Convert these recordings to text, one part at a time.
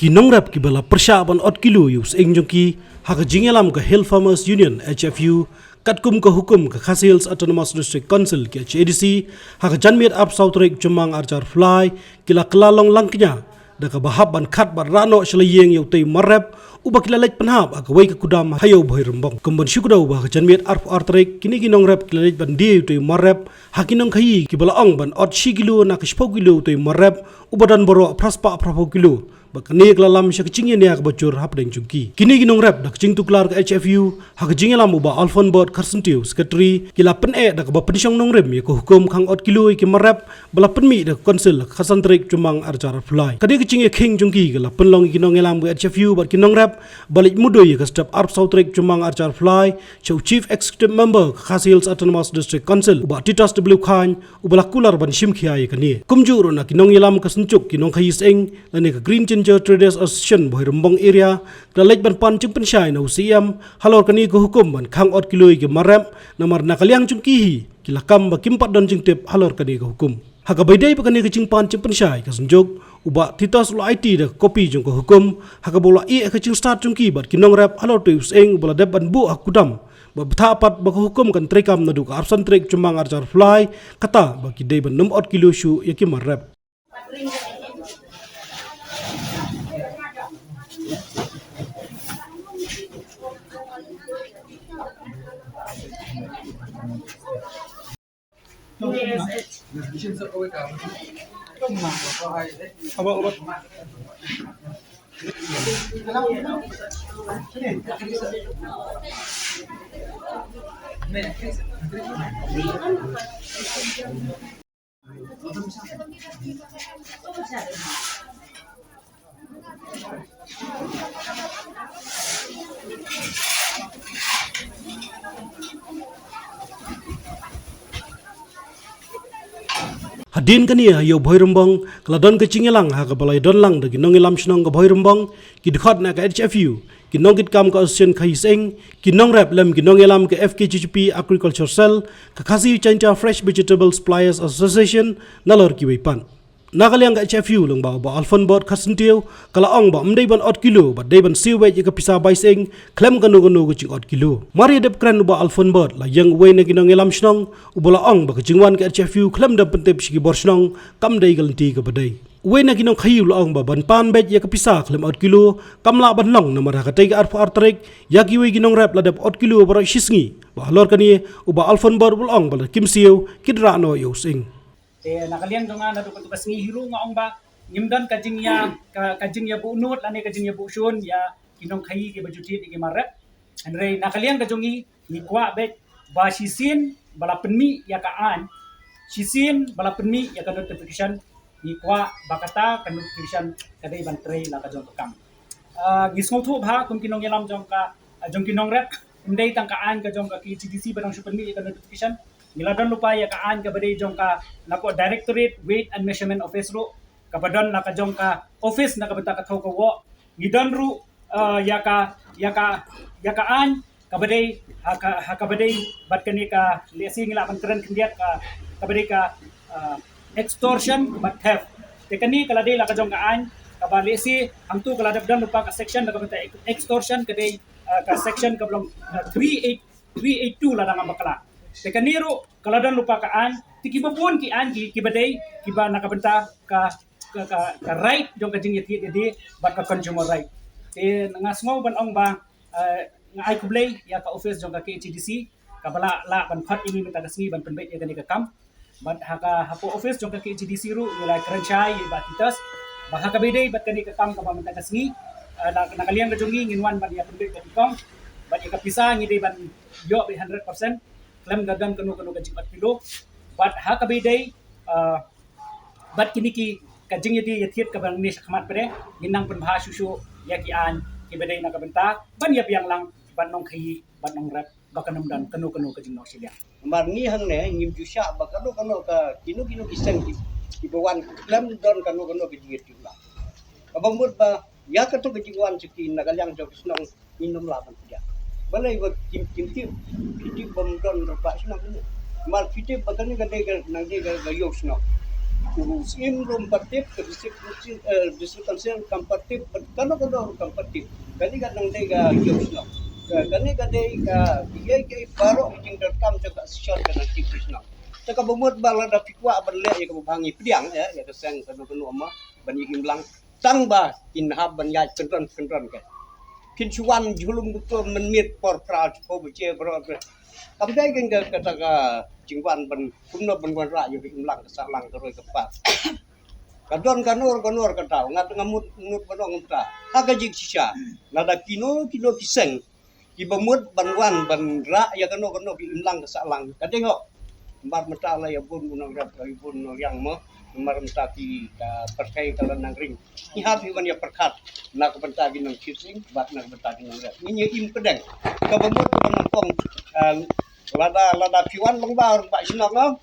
Kinong rap kibala persyaban ot kilo yus engjongki haka jingelam ke Hill Farmers Union HFU katkum ke hukum ke Khasi Hills Autonomous District Council ke HADC haka janmiat ap sautrek jumang arjar fly kila kelalong langknya daka bahab ban khat ban rano shlayeng yau tei marrap uba kila lek penhab aka wei ke kudam hayo boy rembong kembon syukudau bah janmiat arf artrek kini kinong rap kila lek ban dia tei marrap hakinong khayi kibala ong ban ot shigilo na ke 10 kilo tei marrap uba dan boro praspa prapo kilo bakani klalam sya kecingnya ni ak bocor hap deng jungki kini ginong rap dak cing tuklar ke HFU hak jingelam uba alfon bot karsentiu sekretari kila pen dak ba pensyong nong rem ya ko hukum khang ot kilo ke marap bala penmi dak konsil khasantrik cumang arjar fly kadi kecing king jungki kala penlong ginong elam ke HFU bat kinong rap balik mudoy ke step arp sautrik cumang arjar fly show chief executive member Khasi Hills Autonomous District Council uba titas w khan ubala kular ban shim khiai kani kumjur na kinong elam ke sencuk kinong khais eng lani ke green Traders Association boy rembong area kralek ban pan chung pensyai na UCM halor kani ko hukum ban khang ot kiloi ke marap namar nakaliang chung kihi kilakam ba kimpat don chung tip halor kani ko hukum haka baidai pa kani ke chung pan chung pensyai ka sunjog uba titas lo IT da kopi chung ko hukum haka bola I ka chung start chung ki bat kinong rap halor tu useng bola deb ban bu akudam ba betapat ba ko hukum kan trekam na du ka absan trek chumang arjar fly kata ba ki dei ban 6 ot kilo shu yaki marap Hadin kani ayo boy rembong keladon ke cingelang ha ke balai don lang dagi nong ilam snong ke boy rembong ki dekat na ke HFU ki nong kit kam ke Asian khaiseng ki nong rap lem ki nong ilam ke FKGGP Agriculture Cell ke Khasi Chancha Fresh Vegetable Suppliers Association nalor ki weipan nakaliang ke HFU leng ba alfon bot khasentiu kala ong ba mdei ban ot kilo ba dei ban siwe je ke pisa baiseng klem kanu ke cing ot kilo mari dep kran ba alfon bot la yang we na kinong elam snong ubola ong ba ke jingwan ke HFU klem dep pentep sigi bor snong kam dei galenti ke badai we na kinong khayu la ong ba ban pan bet je ke pisa klem ot kilo kam la ban long na mara ka tei arf artrek yaki we kinong rap la dep ot kilo ba shisngi ba halor kani uba alfon bot bul ong ba kim siu kidra no yo sing nakaliang donga na dukat kas ngi hiru nga ong ba ngimdan kajing ya bu nut lani kajing ya bu shun ya kinong khai ke bajuti ke marap andre nakaliang kajongi ni kwa bet ba shisin bala penmi ya kaan shisin bala penmi ya ka notification ni kwa bakata ka notification kadai ban tray la ka jong kam gismo thu bha kum kinong yalam jong ka jong kinong rep ndai tang kaan ka jong ka ki CDC barang shu penmi ya ka notification Niladon lupa ya kaan ka badai jong ka nako Directorate Weight and Measurement Office ru kabadon naka jong ka office naka benta ka thau ka wo ngidon ru ya kaan ka badai ha badai bat kani ka lesi ngila ban keren kendiat ka badai ka extortion but theft te kani kala dei la ka jong kaan ka ba lesi angtu kala dabdan lupa ka section naka benta extortion ka dei ka section ka belum 382 la dang bakala Tekaniru kalau dan lupa kaan, tiki babun ki anji ki badai ki ba nakabenta ka right jong kajing yati jadi bat ka consumer right. Te ngasmo ban ong ba nga ai kublay ya ka office jong ka KHDC ka bala la ban phat ini minta kasmi ban penbet ya gani ka kam. Bat haka hapo office jong ka KHDC ru nilai kerencai ba titas ba haka bedai bat kani ka kam ka ba minta kasmi nakaliang ka jongi nginwan ban ya penbet ka kam bat ya ka pisa ngidai ban yo 100% klem gagan kanu kajing 4 kilo bat ha kabidai bat kiniki kajing yati yathiat kabang ni sakmat pare ginang penbha susu yaki an kibadai na kabenta ban yap yang lang ban nong khai ban nong rap bakanam dan kanu kajing no silia mar ni hang ne ngim ju sya bakano ka kinu kiseng ki bawan klem don kanu ke jingit jumlah abang mut ba ya ka to kajingwan siki nagalyang jok snong minum laban dia balai buat kim piti bom don berpak senang ni mal piti bakan ni kadai nang dia gayok senang urus im rom patip ke distrik konsen kampatip kana kampatip kani kadang dia gayok senang kani kadai dia baru jing rekam jaga shot kana tip senang taka bomot bala da pikwa berle ya kebangi pediang ya keseng kanu ama bani imlang tang ba inhab ban ya kendron ka kincuan julung betul menit por pral ko bece bro kamdai kan kata ka jingwan ban kumno ban wan ra yu imlang salang teroi kepat kadon kanur kata ngat ngamut ngut banong ta haga jing sisa nada kino kiseng ki bamut ban wan ban ra ya kano ki imlang salang kadengok mar mata la ya bun unang rap bun yang mo mar mata ki perkai kala nang ring ni hab hiwan ya perkat nak benta ginang kising bat nak benta ginang rap ni im pedang ka bamut ban pong lada piwan long ba ba sinok no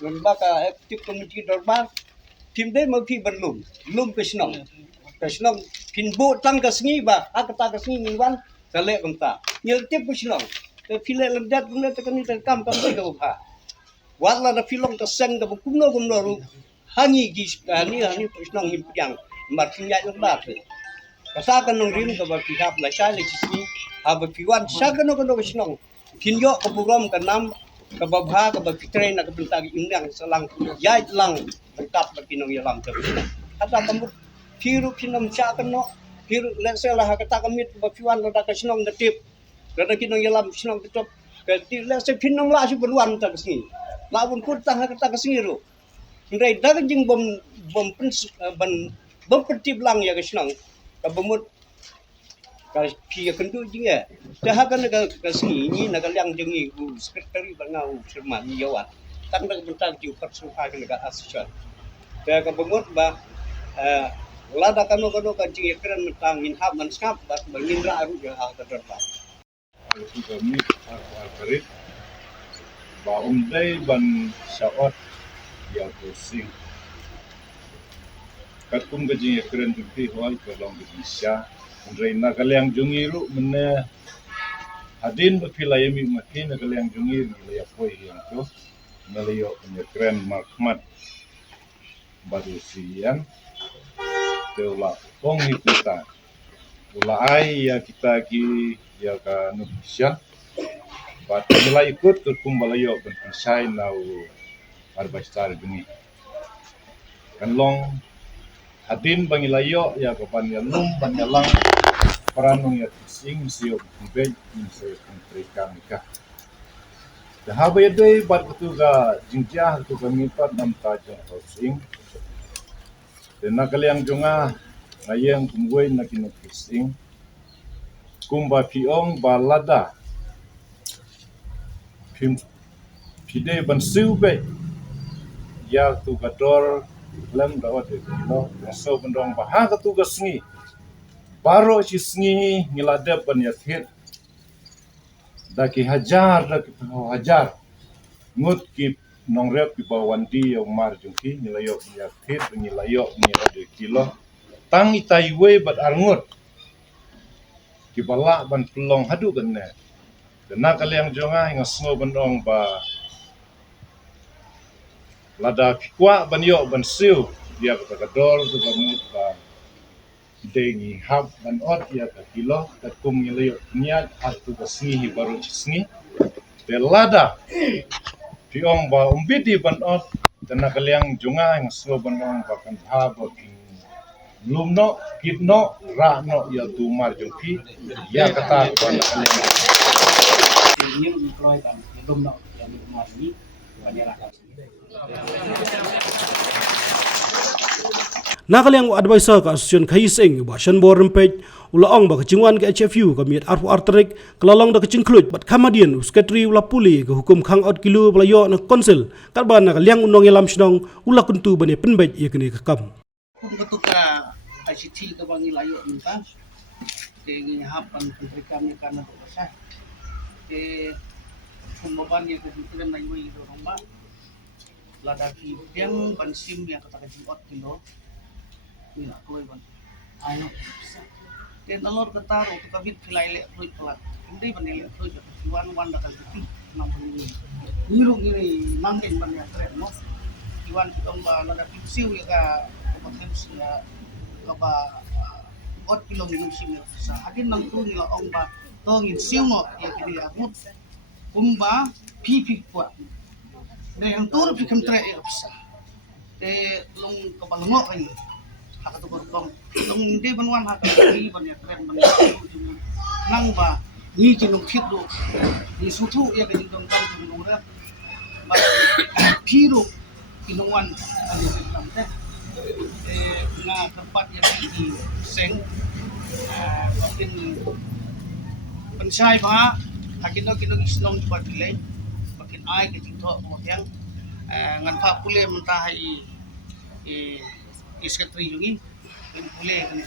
long ba ka tip komiti dorba tim dei mo pi ban lum ke sinok pin bo tang ka sngi ba akata ka sngi min wan kale benta nyel tip ke sinok te pile lendat bune te kan kam ka ba wala na filong ta seng ka kumno ru hani gis hani pusnong him yang mar kinya yung ba kasa kan nong rim ka ba pihap la sha le sisni ha ba piwan sa kan no snong kinyo ka burom ka nam ka ba bha ka ba fitre na ka bentag imlang salang yai lang tap ba kinong yalam ta ata kamu piru kinom cha kan no piru le se la ha ka ta kamit ba piwan da ka snong da tip da kinong yalam snong ka top ka ti le se kinom la su berwan ta kesini labun kut tang kata kesingiru ndai daga jing bom ban pertib lang ya kesnang ka bomut ka pi kendu jing ya dah kan ka singi ni na ka liang jengi sekretari bangau serman yawan tang daga bentang ju persu ha ka asosial ka bomut ba lada kanu ka jing keren mentang min hab man skap ba bangindra aru ya ha ka derba itu kami karit ba umday ban saot ya pusing katum gajing ekren tupi hwal kalong bisa undrai nagalyang jungiru mene hadin bepilayami makin nagalyang jungir nilaya poi yang tu nalayo ekren makmat baru siang teula pongi kita ula ai ya kita ki ya ka nubisya But nilai ikut ke kumbalayo berpisah nau arbastar gini. Kanlong hadin bangilayo ya kapan ya lum banyalang peranong ya sing siyo kumbay siyo kumprika mika. Dahabay day bat itu ga jingjah itu kami pat nam tajong housing. Dan nakaliang jonga ngayang kumboy na kinukising. Kumba piong balada. Pide ban siube ya tu gador lem dawat itu no so bendong bahag tu gasngi baro si sngi ngilade ban ya thit daki hajar ngut ki nong rep ki bawandi yang mar jungki nilayo ya thit nilayo ni ade kilo tang itaiwe bat arngut ki bala ban pelong hadu ganne Kena kaliang jonga yang sengo bendong ba lada pikwa banyo bansiu dia kata kador tu bamut ba dengi hab ban ot ya ka kilo takum ngelayo niat atu basngi baru cisngi de lada piong ba umbidi ban ot kena kaliang jonga yang sengo bendong ba kan ha ba lumno kitno ra no ya tu mar jongki ya kata ban kaliang ini deploy kan belum no yang ini banyak Nakaliang advisor ka asosiasyon kahising ba shanbor rempej ulaong ba kacingwan ke HFU kamiat arfu artrik kelalong da kacingklut bat kamadian uskatri ula puli ke hukum khang out kilo belayo na konsil katban nakaliang unong yalam shnong ula kuntu bani penbej ia kini kakam betul ka ICT ke bangi layo minta ke ngihapan mereka karena besar ke pembaban yang kebetulan lain itu rumah ladaki yang bansim yang kata jumot kilo nila koy ban ano dan alor ketar untuk kabit filai le roy pelat hindi ba nila ito iwan da kaliti nang nirong ini mangkin ba niya tren mo iwan itong ba lada pipsiw ka potensi ya ba 8 kilo minum simil sa akin nang tu nila ong ba tongin siw mo ya kini abot kumba pipik po na yang tur pikam tre ya bisa te long kabalungo kan hakatubor bang long hindi banwan hakatubor ban ya tren ban nang ba ni kinung khiddo ni sutu ya kan dong kan dong ra ba piro kinungan ang lamte na tempat yang di seng makin pensai ba hakin kinong isnong buat delay makin ai ke tinto mo yang ngan pa pule mentahai iskatri yungi pule kan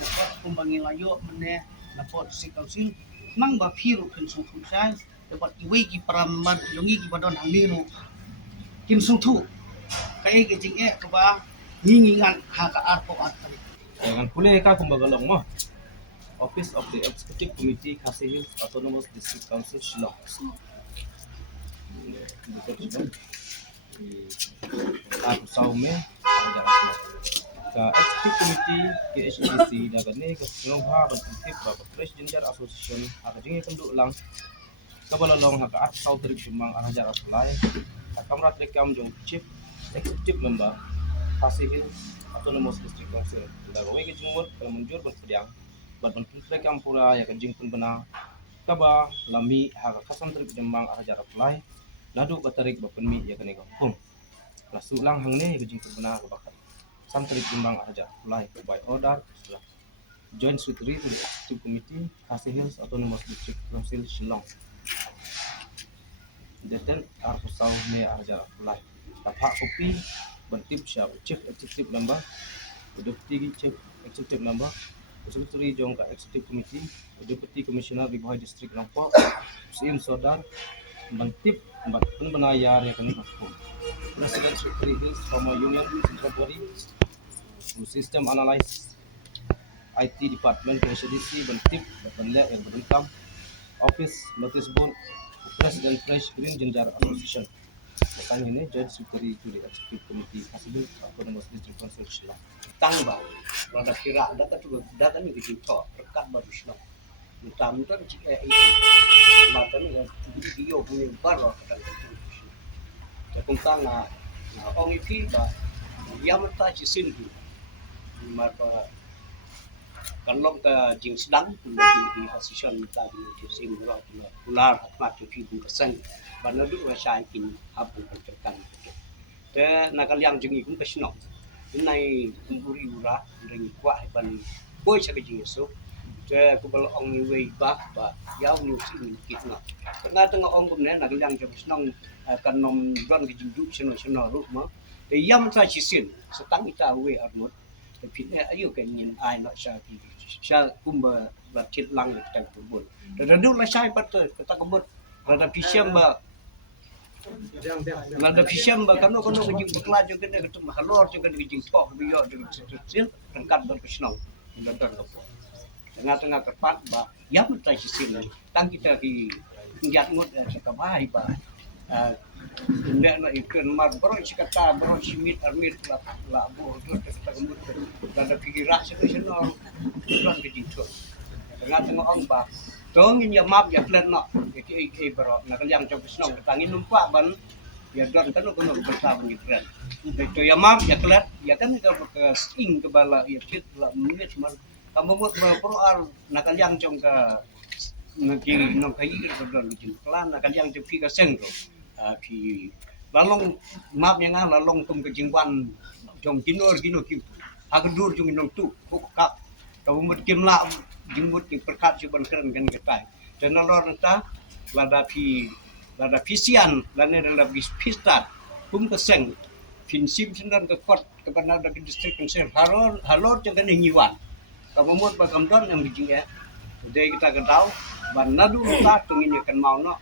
kumbangi layo mene na pot si council nang ba piro kan sutu sai dapat iwi ki paramban yungi ki badon haliru kin sutu kai ke jing ke ba hingingan haka arpo atri Dengan pulih ka kumbagalong mo. Office of the Executive Committee, Khasi Hills Autonomous District Council, Shillong. Aku saume ka Executive Committee KHDC dagane ka sinongha bentuk Bapak Presiden Jar Association ada jingi penduk lang kabalalong haka at sautri jumang ajar apply kamrat rekam jong chief executive member Khasi Hills Autonomous District Council dagawe ke jumur menjur berpediang buat bentuk rekam pula ya kajing pun benar kaba lami haka kasantri jumang ajar apply nadu batarik bapenmi ya kanega hukum rasulang hangne kajing pun benar bakat santri timbang aja mulai by order setelah join secretary to the executive committee Khasi Hills Autonomous District Council Shillong deten arpusau ne aja mulai tapak kopi bentip siap chief executive member deputy chief executive member secretary jongka executive committee deputy commissioner di bawah district Lampau sim sodar bentip pun benayar ya kan hukum President Secretary Hills Farmer Union February Sistem Analysis IT Department KHDC bentip penilai yang berinkam Office Notice Board President Fresh Green Ginger Association tentang ini Joint Secretary to the Executive Committee Khasi Hills Autonomous District Council Shillong Tangba rada kira data tu data ni ke to rekat baru sino utam tu mata ni video punya baru kata tu tentang ong iki ba yamata chisin maka kalau ka jing sedang di asosiasi kita di sing ro ular mat tu persen bana du rasai kin hapu pertekan te nakal yang jing ikun kesno nai kumburi ura ring kwa ban koi sa jing so te kubal ong ni wei ba yaw ni sin kitna tengah ong kumne nakal yang jing snong kan nom ron ke jing du seno ru ma te yamata chisin setang ita we armut pitnya ayo kan ngin ai nak sya kumba batit lang tak tubul dan dulu lah saya patut kata kebut rada pisiam ba kano kejing bekla juga dia ketemu halor juga kejing tok biyo dengan sil rengkat berkesnau dan kepo tengah-tengah kepat ba yang tak sisin tang kita di ngiat mut sekabai ba tidak nak ikan mar beroi sikata beroi simit armit la bo tu kita kemut dan pikiran sebenarnya orang kejito tengah ong ba tongin ya map ya plan nak ke bro nak yang coba senang ketangin numpak ban ya don kan kono bersama ni plan itu ya map ya klat ya kan kalau ke sing ke bala ya fit la menit mar kamu buat pro nak yang coba ngi nong kai ke don jin plan nak yang coba ke seng thì lalong map yang lalong tum ke jingwan jong kinor ki agur jong nong tu kak tahu mut kimla jingmut ki perkat juban keren kan ketai dan lor ta lada pisian dan lada pistat ke seng finsim sendan ke kot ke benar ke distrik konsel halor jong kan ngiwan kamu mut bagam don yang bijing ya jadi kita kedau ban nadu ta tungin kan mau no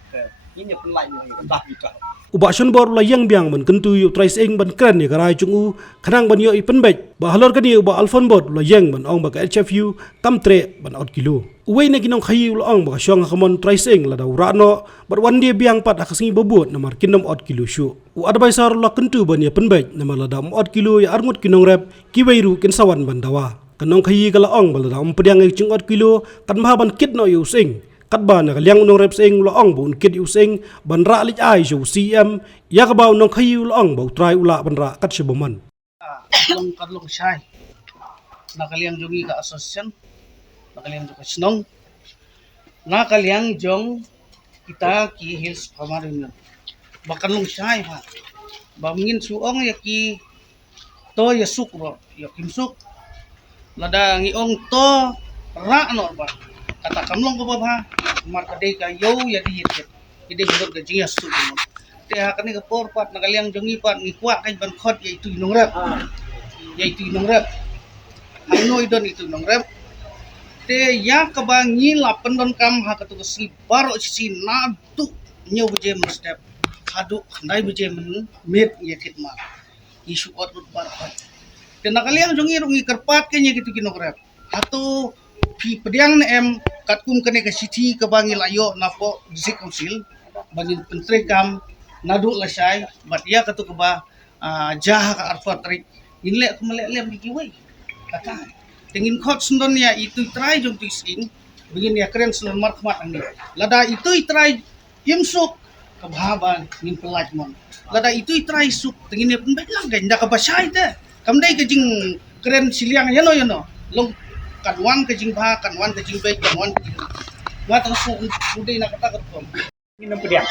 ini pelai yang dah kita Ubak Shon bor la yang biang ban kentu yu trais eng ban kran ya karai chungu khanang ban yo ipen bet ba halor kani ubak alfon bor la yang ban ong ba ka HFU kam tre ban out kilo uway na ginong kayi ulang baka siyang hakamon tracing lada urano but one day biang pat akasingi babut namar kinam od kilo syu u advisor la kentu bania penbek namar lada od kilo ya armut kinong rep kiwairu kinsawan bandawa kanong kayi kala ong balada pediang chung od kilo kan mahaban kit no yu sing kat ba na kalyang nong rep sing lo ong bun kit yu sing ban ra lich ai ju cm ya ka ba nong kayi lo ong ba try ula ban ra kat sibaman Long kadlong syai. Nakaliang jongi ka asosasyon. Nakaliang jong kasnong. Nakaliang jong kita ki hills pamarin. Bakan long syai ha. Bamingin suong ya ki to ya suk bro. Ya kimsuk. Lada ngiong to ra no ba. Kata kamlong ko ba. Markade ka yo ya di hit. Ide hidot ka jingas su mo. Te ha kani ka porpat nakaliang jongi pat ngikwa kay ban khot ya itu inong rep. Yaitu inong rep. Ano idon itu inong rep. Te ya kabangi lapan don kam ha katu si baro si nadu nyo beje step. Hadu kandai beje mit ya kitma. Isu otut baro. Te nakaliang jongi rungi kerpat kenya gitu kinong rep. Hatu pi pediang na em katkum kene ka city kabangi layo napo district council bangin pentri kam nadu lasai bat ya katu ba jaha ka arfatrik inle kumalelem gigiway kata tingin khot sundon ya itu try jong tising begin ya keren selon markmat angni lada itu try yimsuk kabhaban ngin pelaj mon lada itu try suk tingin ya pun lang ganda ka basay te kamdai ka jing keren siliang yano long kanwan ka jing ba kanwan ka jing bay kanwan matang su uday na katakat ko Nginam pediang.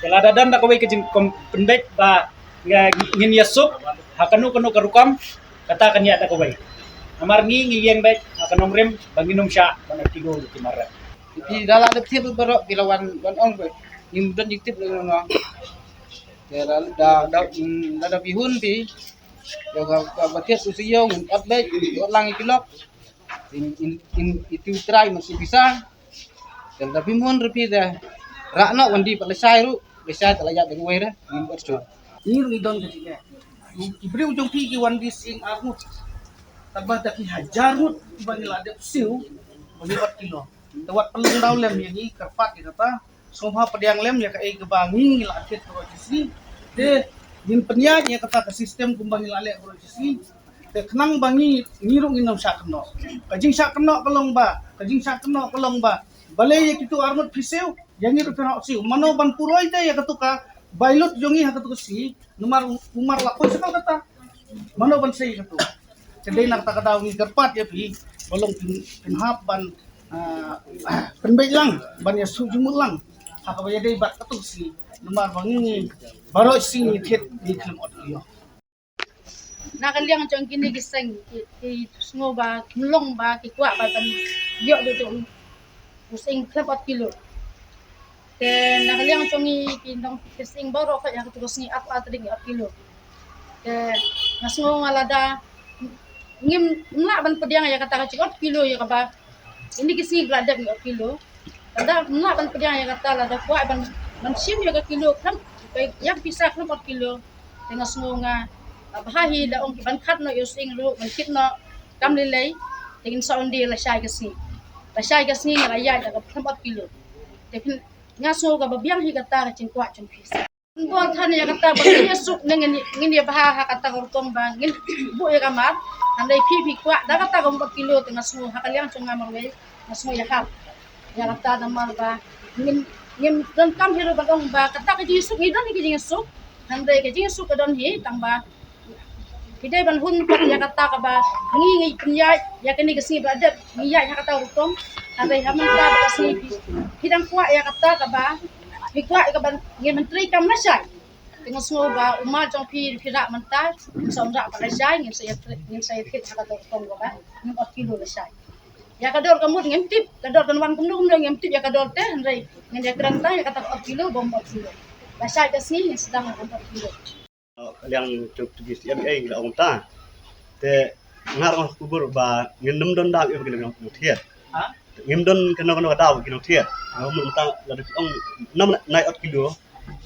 Kala dadan da kaway kajing pendek ba ngin yasuk hakanu kanu karukam kata kanya da kaway. Amar ngi ngiyeng baik hakanong rem banginom siya banag tigo timara. Di dalam ada tiap berok bilawan wan ong be nim dan jiktip dengan no kera da bihun bi yo ga batiat usiyo ngun update lang ikilok in itu try masih bisa dan tapi mun repi dah rakno wandi palesai ru lesai talaya dengan wera nim bersu ni don ketiga ibri ujung pi ki wandi sing armut tabah ki hajar mut bagi ladep siu bagi 4 kilo tawat pelung daw lem yang i kerpat kata somha pediang lem ya kai kebangi laket prosesi de din penya ya kata ke sistem kumbangi lale prosesi de kenang bangi ngirung inam sakno kajing sakno kelong ba balai ya kitu armut piseu yang ngiru peno siu mano ban puroi te ya katuka bailut jongi ha katuka si umar lapoi sakal kata mano ban sei katu kedai nak tak kata ngi kerpat ya pi bolong pinhap ban penbaik lang banyak sujumul lang hakabaya day bat katul si numar bangi baro sing hit di film audio nakaliang chong kini giseng ki sngo ba mlong ba ki kwa ba tan yo do to using club 4 kilo te nakaliang chong ki nong kising baro ka ya terus ni at ring 4 kilo te ngasngo ngalada ngim na ban pediang ya kata ka 4 kilo ya ka ba ini kisi gladap 4 kilo ada na ban pediang ya kata lada kwa ban sim ya ka kilo kan yang bisa 4 kilo dengan sunga bahahi da ong ban khat no using ru ban kit no kam lelai dengan saundi la shai kasni la ya da 4 kilo tapi ngaso ga babiang hi kata ka cingkwa chung pisa bon than ya kata ban ya suk ngin ya baha kata hortong bang ngin bu ya kamar andai pi kwa da kata 4 kilo tengah sunga hakaliang chung ngamar we ngaso ya kap ya kata namar ba ngin dan kam hero bagong ba kata ka jisuk idan ki jisuk handai ka jisuk kadon hi tangba hidai ban hun pat ya kata ka ba ngi penya ya kini kasi badap ngi ya kata rutom handai haman ta ba kasi hidang kwa ya kata ka ba hikwa ka ban ngi menteri kam na sai tengah semua ba umar jong pi pira manta somra pa sai ngin saya hit kata rutom ba ngin 4 kilo la sai ya kador kamu dengan tip kador kanwan kumdu dengan tip ya kador teh ndai ngan ya keranta ya kata 4 kilo bom 4 kilo basai ke sini sedang 4 kilo yang cukup ya ai la ong ta te ngar ong kubur ba ngindem don da yo gina no thiet Ha? ngim don kana da gina thiet ngom ta la ong nam nai 4 kilo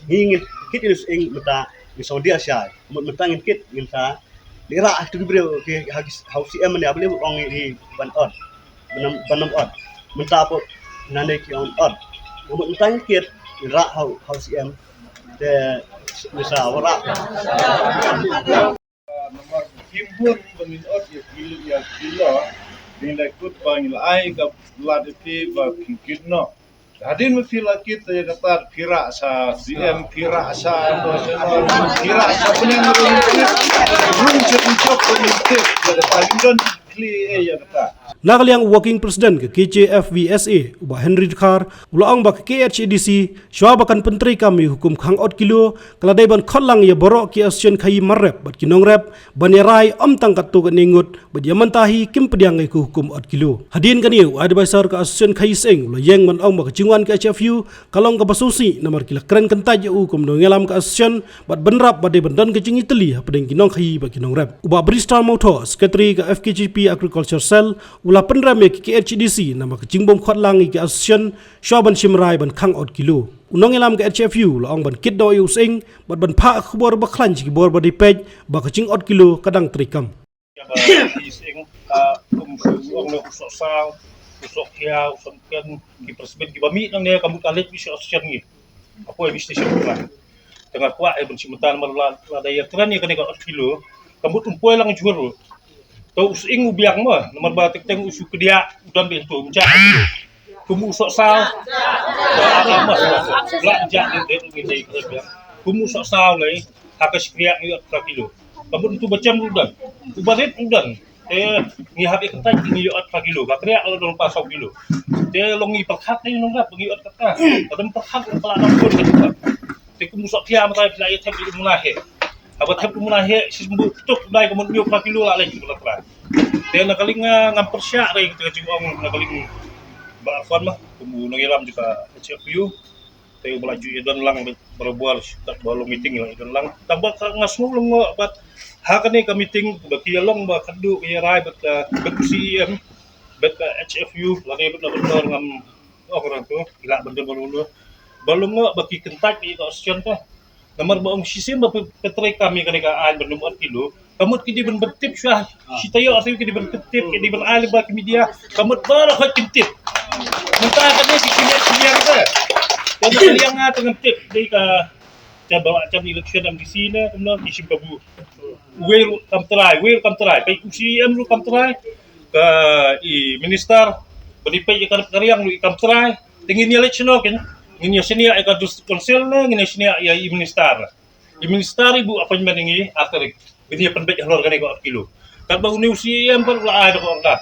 ngin kit is ing mata ni so dia syai mut ngin kit ngin ta dira tu bre ke hausi em ne able ong i ban on banam on mentapot nane ki on ot ngomong tang kit ra hau CM de musawara nomor himbun bamin ot ya kilo nilai kut bang ai ka ladapi ba kikitno hadin mafila kita ya kata kira sa CM kira sa kira sa punya rung cek politik dari paling don kli ya kata Nakaliang working president ke KJFVSA ubah Henry Khar ulang bak KHDC syua bakan penteri kami hukum khang ot kilo keladai ban khollang ya borok ki asyen khai marrep bat kinong rep ban yarai tang katu kan ningut bat yamantahi kim pediang ke hukum ot kilo hadin kan yu advisor ke asyen khai seng lo yeng man ong bak jingwan ke HFU kalong ke basusi nomor kila keren kentaj hukum no ngelam ke asyen bat benrap bat bandan ke jingi teli pedeng kinong khai bat kinong rep ubah Bristol Motor secretary ke FKGP Agriculture Cell ula penram ke KHDC nama kecing bom khot lang ke asyen syua ban simrai ban khang ot kilo unong elam ke HFU la ong ban kit do using bat ban pha khbor ba khlan ki bor ba di pej ba kecing ot kilo kadang trikam ising ong lo usok saw usok ya usok kan ki presiden ki bami nang ne kamu kalit bisa asyen ni apa bisa sibuk tengah kuat ben simutan marla daya tran ni kan ot kilo kamu tumpoy lang juro tau using ubiang mah nomor batik teng usu kedia udan be tu mencak kumu sok saw apa la jak de de biang kumu sok saw lai hakas kriak ni 3 kilo kamu tu macam udan ubarit udan ngi habi kentai ngi 4 kilo ba kriak lo dong pas 1 kilo de longi perkhat ni nong rap ngi 4 kata kadang perkhat kepala nang pun kan te kumu sok kia mata bila ya tem mulahe abat heb mulahe simbu tuk dai kamu 4 kilo la lagi belat dia nakaling ngampersya rai kita ciong nakaling ba afan mah kumu nangilam juga HFU teu belaju dan lang berbual tak balu meeting lang dan lang tambah ngasmu long bat hakane ka meeting ba kilong ba kadu ya rai bat CM bat HFU lagi benar ngam orang tu gila bener balung bagi kentak di option tu nomor baong sistem petrai kami kaneka an bernomor kilo kamu kini bertip syah si tayo arti kini bertip kini beralih bagi media kamu baru hak tip mentah kan ni siang ke jadi yang tengah tip dari ka bawa macam election am di sini kemudian di Simbabu will come try kai UCM lu come try ke minister beripai ikan karyang lu come try tingin election kan ini sini eka dus konsil na ini sini ya minister ibu apa yang menengi aterik ini penbet halor kan eka kilo kan bau ni UCM pun lah ada kok dah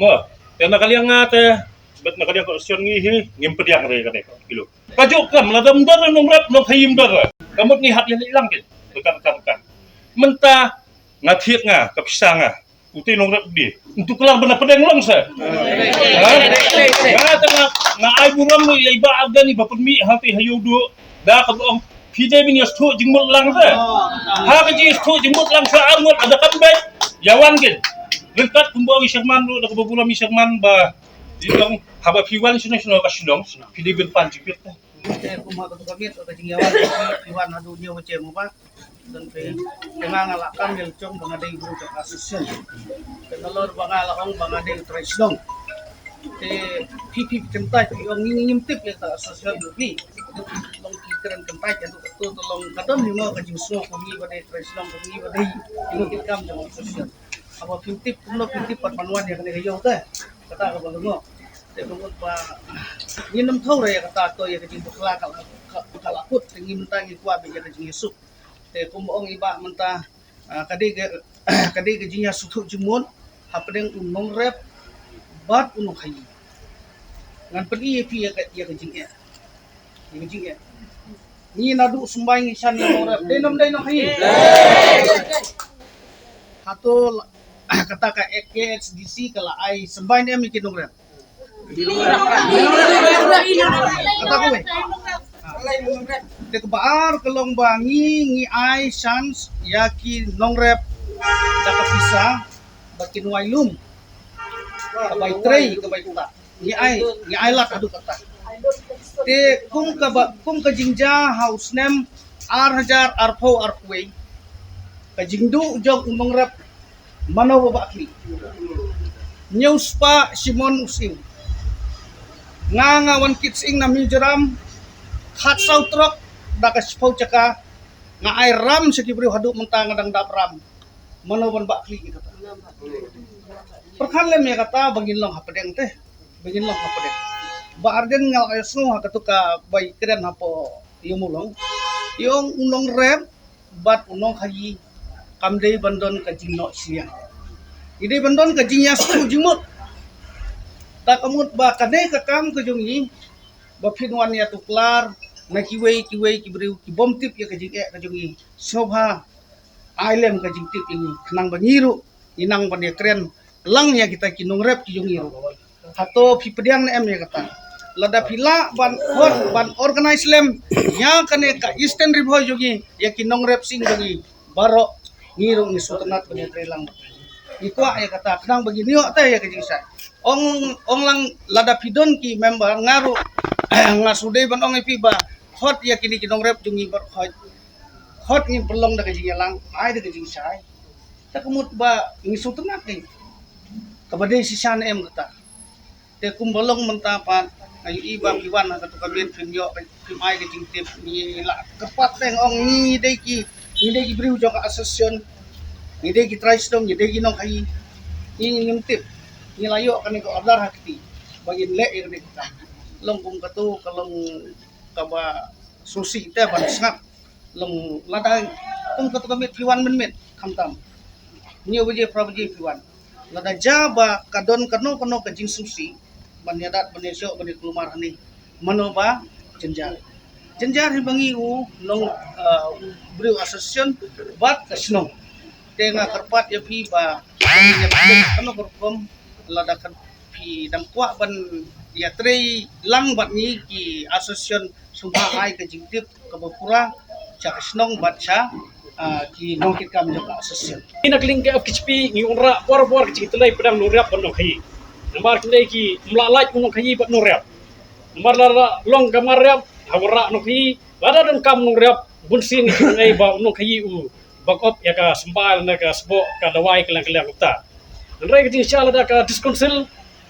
mo karena kalian ngate bet nak kalian kok sion ngi ngimpediang re kan eka kilo kajuk kam la dam dar nomrat no khayim dar kamu ni hat yang hilang kan bukan mentah ngathiet nga kapisa nga uti nomrat di untuk kelar benar pedang long sa na ay buram no iba agda ni bapun mi hati hayo do da ka bong pide bin yasto jingmul lang sa ha ka ji yasto jingmul lang sa armut ada kan bay yawan gen lengkat kumbawi syarman do da ka buram mi syarman ba dong haba piwan sino ka sinong pide bin panjipit kumha ka kabit ka jingyawan piwan hadu niyo wache mo ba dan ngalakan yang cung bangadai guru ke asosiasi kenalor bangalakang bangadai tresdong pipi kentai yang ngimtip ya ta asosiasi lebih long kikran kentai itu betul tolong kadam lima kajing semua kami badai tresdong kami badai itu kita jangan asosiasi apa pintip kuno pintip perpanuan yang kena hijau ta kata ka balungo te kumut ba nginam thau re kata to ya kajing bukla kalakut ngim tangi kuat ya kajing yusuk te kumong iba mentah kadai gajinya sutu jumun hapedeng unong rep bat unong kai ngan pedi pi ya gajing ya ni nadu sumbang isan unong rep denom kai hatul kata ka KHDC kala ai sembang dia mikir unong rep kata kowe Dek baar kelong bangi ngi ai sans yaki nongrep daka pisa bakin wailum kabai trei kabai kuta ngi ai lat adu kata te kum ka jingja house nem ar arpo arpwe ka jingdu jog nongrep mano babakli news pa Simon Using nga wan kits ing na Mizoram khat sau trok da ka spau caka nga ai ram sa kibri hadu mentang dang dap ram manoban ba kli kita perkhan le me kata bangin long hapedeng teh bangin long hapedeng ba arden ngal ay sno ha katuka bai kren hapo yumulong yung unong rem bat unong hayi kamdei bandon ka jingno sia ide bandon ka jingya su jimut ta kamut ba kadai ka kam ka jungi ba pinwan ya tuklar na kiwei kibriu ki bom tip ya ka jinge ka jungi sobha ailem ka jing tip ini kenang bangiru inang ban ya kren lang ya kita kinung rep ki jungi ro hato pi pediang em ya kata lada pila ban hot ban organize lem ya kane ka eastern ribo jungi ya kinung rep sing jungi baro ngiru ni sutenat ban ya trelang ikwa ya kata kenang begini yo teh ya ka jing sai ong lang lada pidon ki member ngaru ngasude ban ong ipi ba hot ya kini kinong rep jungi bar hot ni pelong da kajing lang ai da kajing sai ta kumut ba ngi sutenat ni kabade si san em kata te kumbalong mentapan ayu iba piwan ka to kabin pinyo pim ai kajing tip ni la kepat teng ong ni dei ki briu jong asosiasyon ni dei ki tristom ni dei ki nong kai ni ngintip ni layo kan ko adar hakti bagin le ir kita long kum katu kalong kaba susi te ban snap long ladang kum katu kami piwan menmet kamtam ni oje prabaji piwan lada jaba kadon kano kajing susi ban yadat ban esok ban kelumar ni manoba jenjar hibangi u long brio asosiasyon bat kasno tenga kerpat ya pi ba kano korkom ladakan pi dam kwa ban ya trei lang bat ni ki asosiasyon sumha ai ke jingtip ke bapura cha snong bat cha ki nongkit kam jo ka asosiasyon Inakling ke kichpi ngi unra por ki tulai pedang nuriap ban nokhi namar kinde ki mlalai unong khayi bat nuriap namar la long kamariap hawra nokhi bada dan kam nuriap bunsin ngai ba unong khayi u bakop ya ka sembal na ka sbo ka dawai kelang uta Rai kiti inshallah da ka diskonsil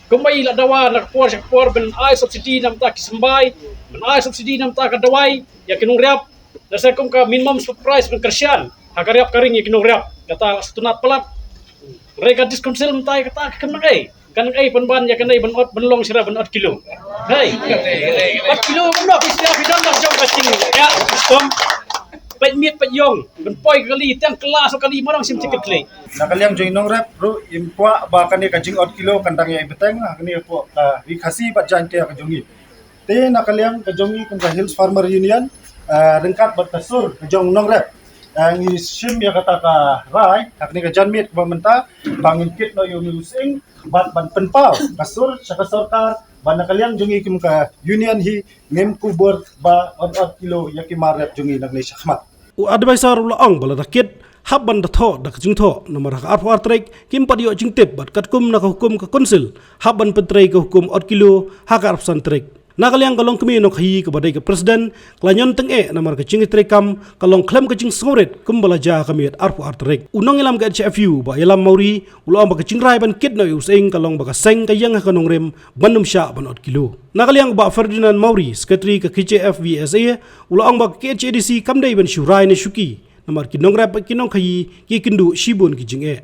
kumai la dawa na por ben ai subsidi nam ta kisambai ben ai subsidi nam ta ka dawai ya kinung riap da sa kum ka minimum price ben kersian hakariap karing ya kinung riap kata setunat pelat Rai ka diskonsil mentai kata kenang kan penban ya kenai ben ot benlong sira ben ot kilo hai 4 kilo no pisya bidan dah jom kasing ya stom Pet miet pet yong, ben poi kali tang kelas kali marang sim tiket lay. Nakaliang join nong rap bro impwa ba kani kajing out kilo kandang yang beteng lah kani po rikasi bat jan ke kajongi. Te nakaliang kajongi kun hills farmer union rengkat bat kasur kajong nong rap. Ngi sim ya kata ka rai kani kajan miet ba menta bangin kit no yo using bat ban penpau kasur saka sarkar ban nakaliang jongi kim ka union hi ngem kubur ba out kilo yakimarap jongi nagnay sakmat. U advisor ulaang bala rakit habban da tho da kajing tho nomor hak arpo artrek kim padio jingtip bat katkum na hukum ka konsil habban pentrei ka hukum 4 kilo hak arp santrek nakaliang kalong kemi no khayi ka badai ka presiden klanyon teng nomor ka jing trekam kalong klem ka jing sngoret kum bala ja kami arpo artrek unong ilam ka HFU ba ilam mauri ulaang ba ka jing rai ban kit no using kalong ba ka seng ka yang ka nong rem banum sha ban 4 kilo nakaliang ba Ferdinand Mauri sekretari ka KJFVSA ulaang ba KHADC kamdai ban syurai ne syuki namar kinong rap kinong khayi ki kindu shibun ki jinge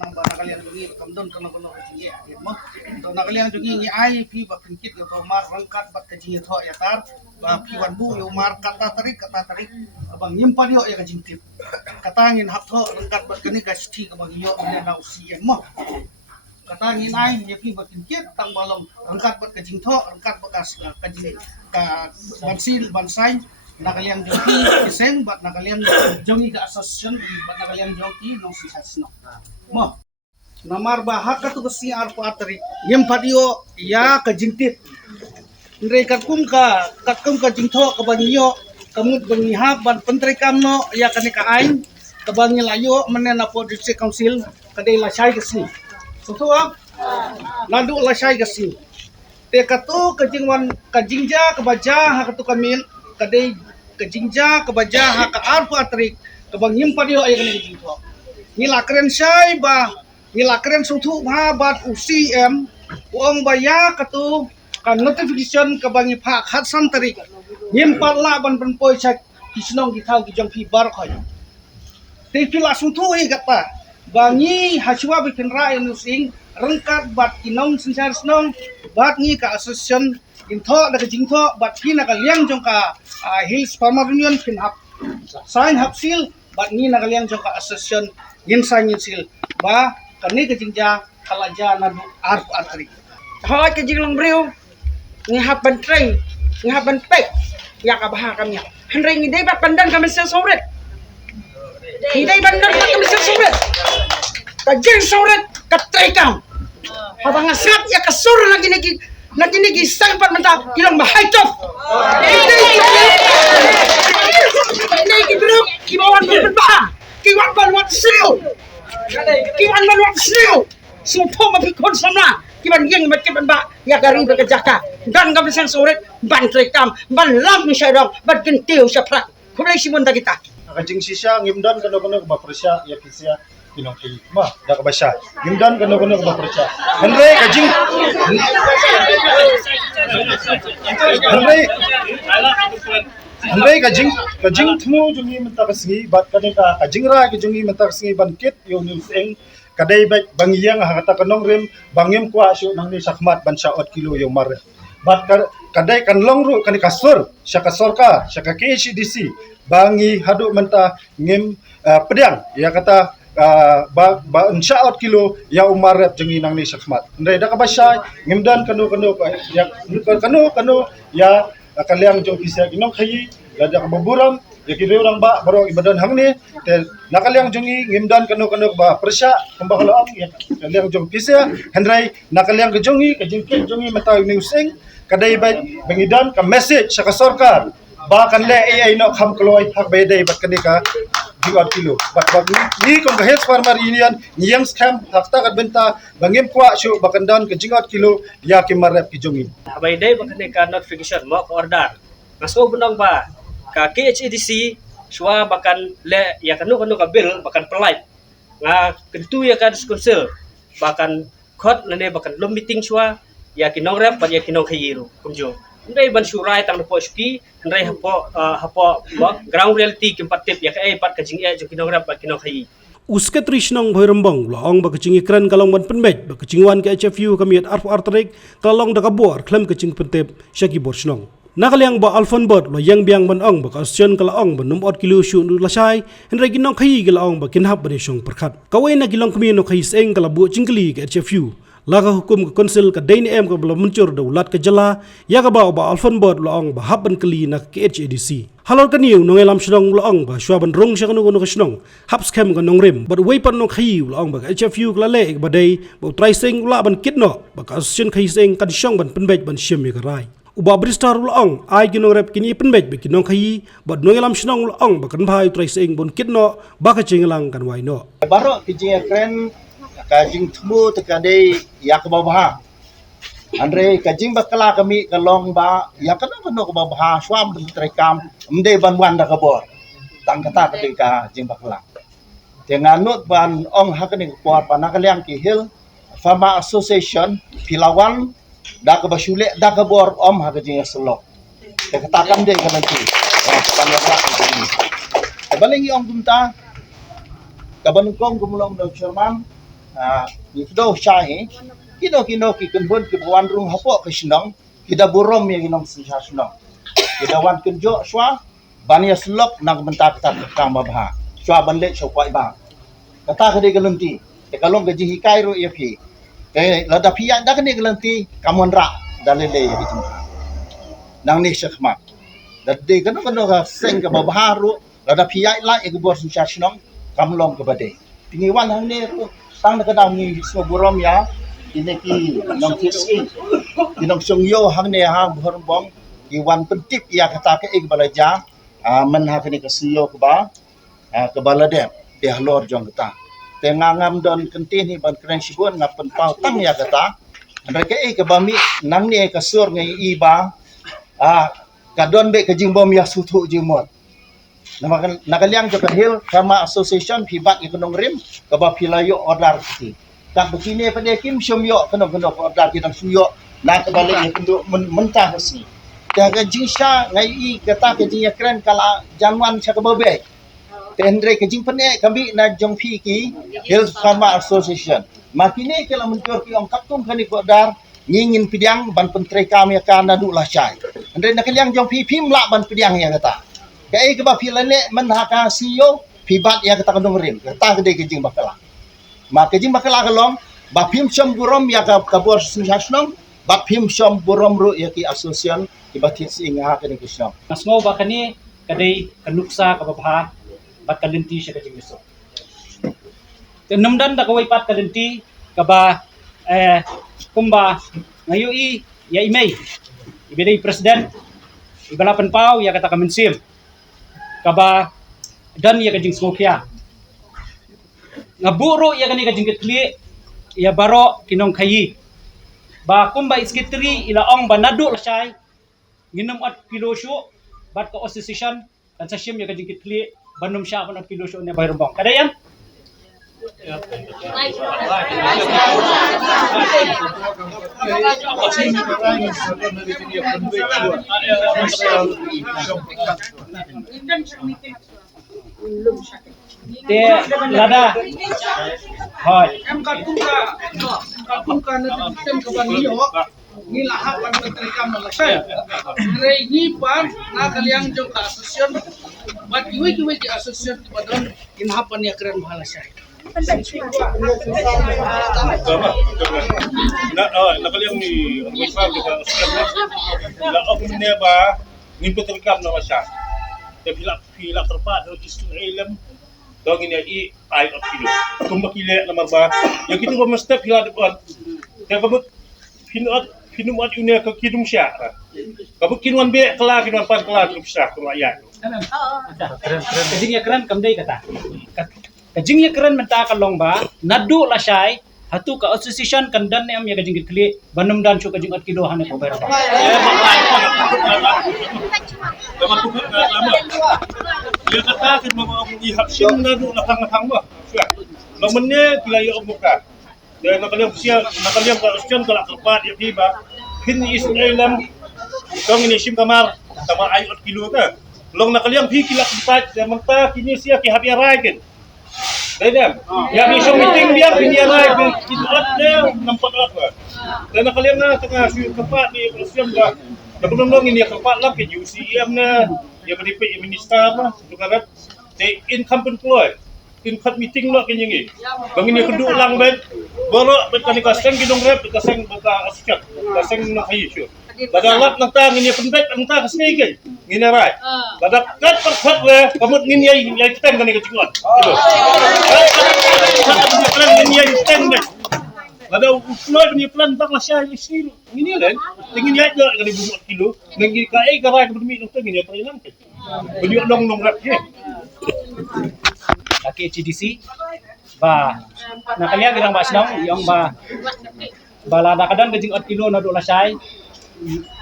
nang ba nakaliang jungi kamdon kono jinge mo to nakaliang jungi ngi ai pi ba kinkit to mar rangkat bat ka jinge tho ya tar ba pi wan bu yo mar kata tarik abang nyimpan yo ya ka jingtip katangin hap tho rangkat bat kani ka sti ka bang yo ya na usien mo katangin ai ya pi ba kinkit tang balong rangkat bat ka jing tho rangkat bat ka jing ka bansil bansai nakaliang joki iseng bat nakaliang jongi ka asosiasyon bat nakaliang joki nong sisasno mo namar bahak ka tugas si arpo atri yem padio ya ka jingtit ndrei katkum ka jingtho ka banyo kamut bangihap ban pentri kamno ya kani ka ain ka bangi layo menen apo district council kadai la sai kasi so to landu la sai kasi te kato ka jingwan ka jingja ka baja ha katu kamil kadai ka jingja ka baja ha ka arpo atri ka bangim padio ay kani jingtho ni lakren sai ba ni lakren suthu ha bat UCM uang baya katu kan notification ka bangi pha khat san tarik yem parla ban ban poi chak kisnong ki thau ki jong phi bar khoi te pila sung thu e gata bangi hachwa bi kenra en sing rengkat bat kinong sinsar snong bat ni ka association in tho da ka jing tho bat ki na ka liang jong ka hills farmer union pin hap sign hap sil bat ni na ka liang jong ka association yin sign yin sil ba kani ka jingja kalaja na du ar atri Thôi cái gì lòng riêu Nghe hạp bánh trây Nghe hạp bánh bạch Ya ka baha kami Henry ni day bat pandan kami sa soret Ni day pandan kami sa soret Ka jeng soret Ka tray kam Habang asap ya ka sur lagi nigi sang pat menta Ilang bahay top Ini kidruk Kibawan berbaha Kiwan balwat sel Kiwan balwat sel Supo mapikon sana Kiban yang kiban ba ya gari ba kajaka dan kami sang sore ban trekam ban lam ni syarong ban kentiu syaprak kulai simun ta kita Kajing sisya ngimdan kano ba presya ya kisya kinong ki ma da ka basya ngimdan kano ba presya Andre kajing Andre kajing thmu jungi menta kasngi bat kane ka kajing ra ki jungi menta kasngi ban kit yo news eng kadai baik bangyang hakata kanong rim bangem kwa syu nang ni sakmat ban saot kilo yo mar bat kadai kan long ru kan kasur syaka sorka syaka KCDC bangi hadu menta ngem pedang ya kata ba saot kilo ya umar jengi nang ni sakmat ndai da ka basya ngimdan kanu ya kanu ya kaliang jong kisya kinong khayi da ka baburam ya kiri orang ba baru ibadan hang ni te nakaliang jongi ngimdan kanu ba persya pembahaloang ya kaliang jong kisya hendrai nakaliang jongi kajingkit jongi mata ni using kadai baik bengidan ka message sa kasorkar ba kan le ai no kham kloi hak bedai bat kanika diwat kilo bat ni kong health farmer union niyang scam hakta kat benta bangem kwa syu bakandan ka jingat kilo ya kimarap ki jongi Abay day bakanika notification mo ko order ngaso bunang ba ka KHEDC suwa bakan le ya kanu ka bill bakan pelai nga kentu ya ka council bakan khot nane bakan lom meeting suwa ya kinong rep pa ya kinong khayiro kunjo ndai ban surai tang po ski ndai hapo ground reality kimpatip ya ka pat ka jing jo kinong rep ba kinong khayi Uske trishnong bhoirambang laong ba kaching ikran kalong ban penbej ba kachingwan ka HFU kamiat arf artrek kalong da kabor klam kaching pentep syaki borsnong Nakaliang ba alfon bot lo yang biang ban ong ba kasyon kalaong ba numot kilo syu nu lasai henry ginong khayi kalaong ba kinhap ba syong perkhat kawai na kilong kami no khayi seng kalabu cingkli ka HFU laga hukum ka konsil ka dain em ka bala muncur da ulat ka jala ya ka ba alfon bot lo ong ba haban kali na KHADC halor kaniu no ngelam shnong lo ong ba shwaban rong sya kanu ka shnong hap scam ka nong rim but way pan no khayi lo ong ba HFU ka le ba dei ba try seng ula ban kitno ba kasyon khayi seng kan syong ban penbej ban syem ka rai Uba bristar ulong ai kinong rep kini penbej be kinong khayi bad no ngelam shnong ulong ba kan bhai try seng bon kitno ba ka chingalang kan wai no Baro kijing kren kajing thmu tekade yak babaha Andre kajing bakala kami kalong ba yak kanu ka babaha swam trekam mde ban wan da kabor tang kata ketika jing bakala tenganut ban ong hakani kuat panakaliang ki hill Farmer Association Pilawan da ka basule da ka bor om ha kajing selok katakan de kananti panwara ini balingi ong gumta kabanukong gumulong do chairman do shahi kino ki kunhun ki bawan rung hapo kisnong kita burom ya ginong sisasnong kita wan kunjo swa bania selok nang bentak tak kang babha swa banle sokwai ba kata kade galunti te kalong gaji hikai ro yafi lada pia da kane galanti kamonra dalele ya gitu nang ni sekma dadde kano ka seng ka babaharu lada pia la e gbor sisasnong kamlong ke bade tingiwan hang ne tang na kadang ni soburom ya ini ki nong tsi dinong songyo hang ne hang bhormbong iwan pentip ya kata ke ig balaja men ha kene kasiyo ke ba ke balade de halor jong kata tengangam don kentin ni ban kren sibun ngapen pau tang ya kata mereka ke bami nang ni ke sur ngai iba kadon be ke jingbom ya sutu jimot nakaliang jo hill Farmer Association pibak ikonong rim ke ba pilayo order ti tak begini pada kim syomyo kena order kita suyo nak balik yang penduk mentah sini. Jaga jingsha ngai kata ke jing keren kala janwan cha kabe. Tendre ke jing pene kami na jong pi ki Hills Farmer Association. Makine kala mentor ki om katum kani ko dar ngingin pidiang ban pentre kami akan nadu lah chai. Andre nak yang jong pi mla ban pidiang ya kata. Kai ke ba pi lene men haka CEO pibat ya kata kandung rim. Kata ke jing bakala. Maka jing bakala kalong ba pim som burom ya ka kabur association ba pim som burom ru ya ki association ibatit singa kani kisam. Mas ngo ba kani kadai kanuksa kababha bat kalenti siya kajing miso. Namdan da kawai pat kalenti kaba kumba ngayu ya imay ibigay president ibalapan pau ya kata kamensim kaba dan ya kajing smokya ngaburo ya kani kajing ketli ya baro kinong kayi ba kumba iskitri ilaong banado lasay nginam at pilosyo bat ka association kan sa siyem ya kajing kitli banum siya at pilosyo niya bayron bang kadayan te lada hoy em katung ka na tem ka ban niyo ni lahapan menteri kam na lasay rei ni pan na kaliang jong ka asosyon bat kiwi ki asosyon ti badon inhapan ya keren bahala say nakaliang ni Wisma kita la ok ne ba ngin petrikam na masya te pilak terpat do isu ilm dong ini ai of kilo kumbakile na marba yang itu ba mesti pilak depan te ba pinut unia ke kidum sya kabut kinuan be kala kinuan pan kala kinuan sya rakyat kajing ya keren kamdai kata kajing ya keren menta kalong ba nadu lasay hatu ka association kandan ne am ya kajing kitli banum dan chu kajing at kilo hane ko bayar ba dia kata kin mo ang ihap sim nadu nakang ba siya mamane kilayo og muka dan nakaliam ka association kala kerpat ya tiba hin islam dong ini sim kamar ay at kilo ka long nakaliam hi kilak dipat ya mangta kini siya ki happy ride Dedem, yang isu meeting dia pinjarai pinjat dia nampak apa. Dan kalian na tengah kepat di Rusiam dah. Sebelum ini kepat lah ke UCM na, ya beri minister lah, juga the income employee. Income meeting lah kenyang ini. Bang ini kedua ulang bet, baru berkali kaseng gidong rep, kaseng berka asyik, kaseng nak hiu. Badalat nang ini penbet nang kasih ke, ini rai. Badak kat perkat le, kamu ini yang kita kan kecikuan. Plan ini yang kita kan. Badak flow ini plan tak masih isi. Ini lah, tinggi ni aja kali buat kilo. Nengi kai karai berdemi nang ini apa yang nanti. Beliau dong rap je. Laki CDC, ba, nak kalian bilang bahas dong, yang ba, balada kadang kecing 4 kilo na dola say.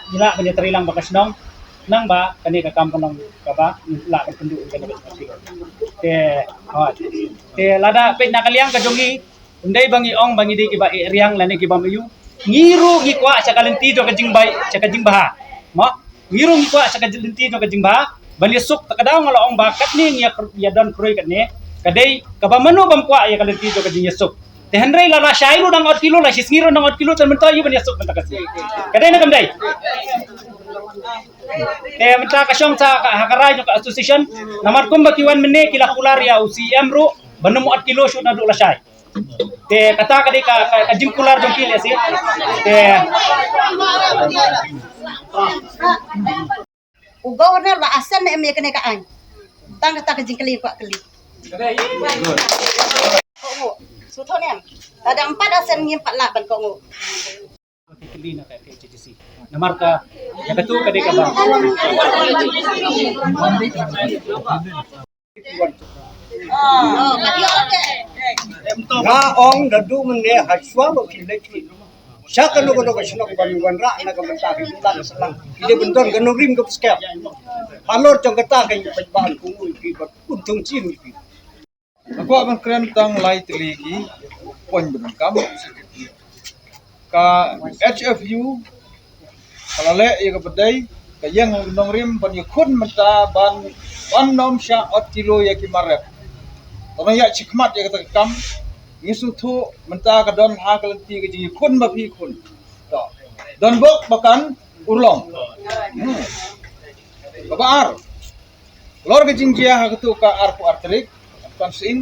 Nila kanya terilang bakas nong nang ba kani ka kam nong ka ba la ka pendu kani ka kilo te lada pe nakaliang ka jongi undai bangi ong bangi di ki ba riang lani ki ba mayu ngiru gi kwa sa kalenti do ka jingbay sa ka jingbaha mo ngiru gi kwa sa ka kalenti do ka jingbaha bali sok takadaw nga ong bakat ni ya don kroy kadne kadai ka ba manu bam kwa ya kalenti do ka jinyesok te handrai la shairu nang 8 kilo la sisngiro nang 8 kilo tan menta yu ban yasok menta kasi kadai na kamdai te menta kasyong sa hakaray ka association namar kum bakiwan mene kila kular ya UCM ro banum 8 kilo shoot na do la shai te kata kadai ka jim kular jong kile si te ugaw na la asan na eme kene kaan tang kata jing kali kwa kali Sutonem, ada 4 asen ng 4 laban ko ngo. Kili na kay CDC. Namar ka, ya katu ka di ka ba? Ong dadu mene haswa ba kilek. Siya kanu ka sinok baliwan ra na ka mentaki kita selang. Ide benton kanu rim ka skep. Halor jong kata kay pagban kungoy ki untung chin ki. Ako ang keren tang light lagi poin benang kamu. ka HFU kalale ya ka badai ka yang nongrim ban yakun mata ban nom sha 4 kilo ya ki marep tono ya chikmat ya ka kam ngisu thu menta ka don ha kalanti ka ji kun ma phi kun to don bok bakan urlong babar lor ke jingjia ha tu ka arpu artrik kan sin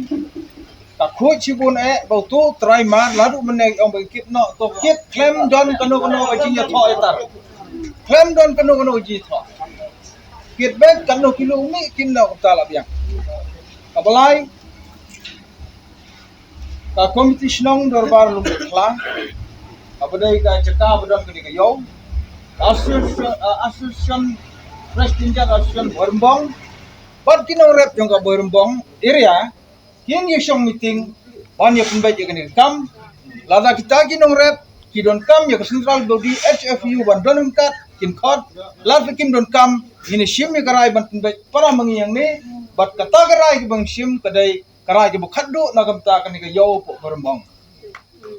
ka khu chibun bau tu try mar lalu meneng ong bangkit no to kit klem don kano ka jingjia tho etar klem don kano ji tho kit bet kano kilo mi kin na utala biang kabalai ka komiti snong dorbar lum khla abadai ka chaka badon ke ka yo association president association Borumbong but kino rep jong ka Borumbong area kin yeshong meeting ban ya pun baje kan kam lada kita kino rep ki don kam ya central body HFU ban don kat kin khot lada kim don kam ini sim ya karai ban pun baje para mangyang ni bat kata karai bang sim kadai karai ke bukhaddu na gamta kan ka yo po Borumbong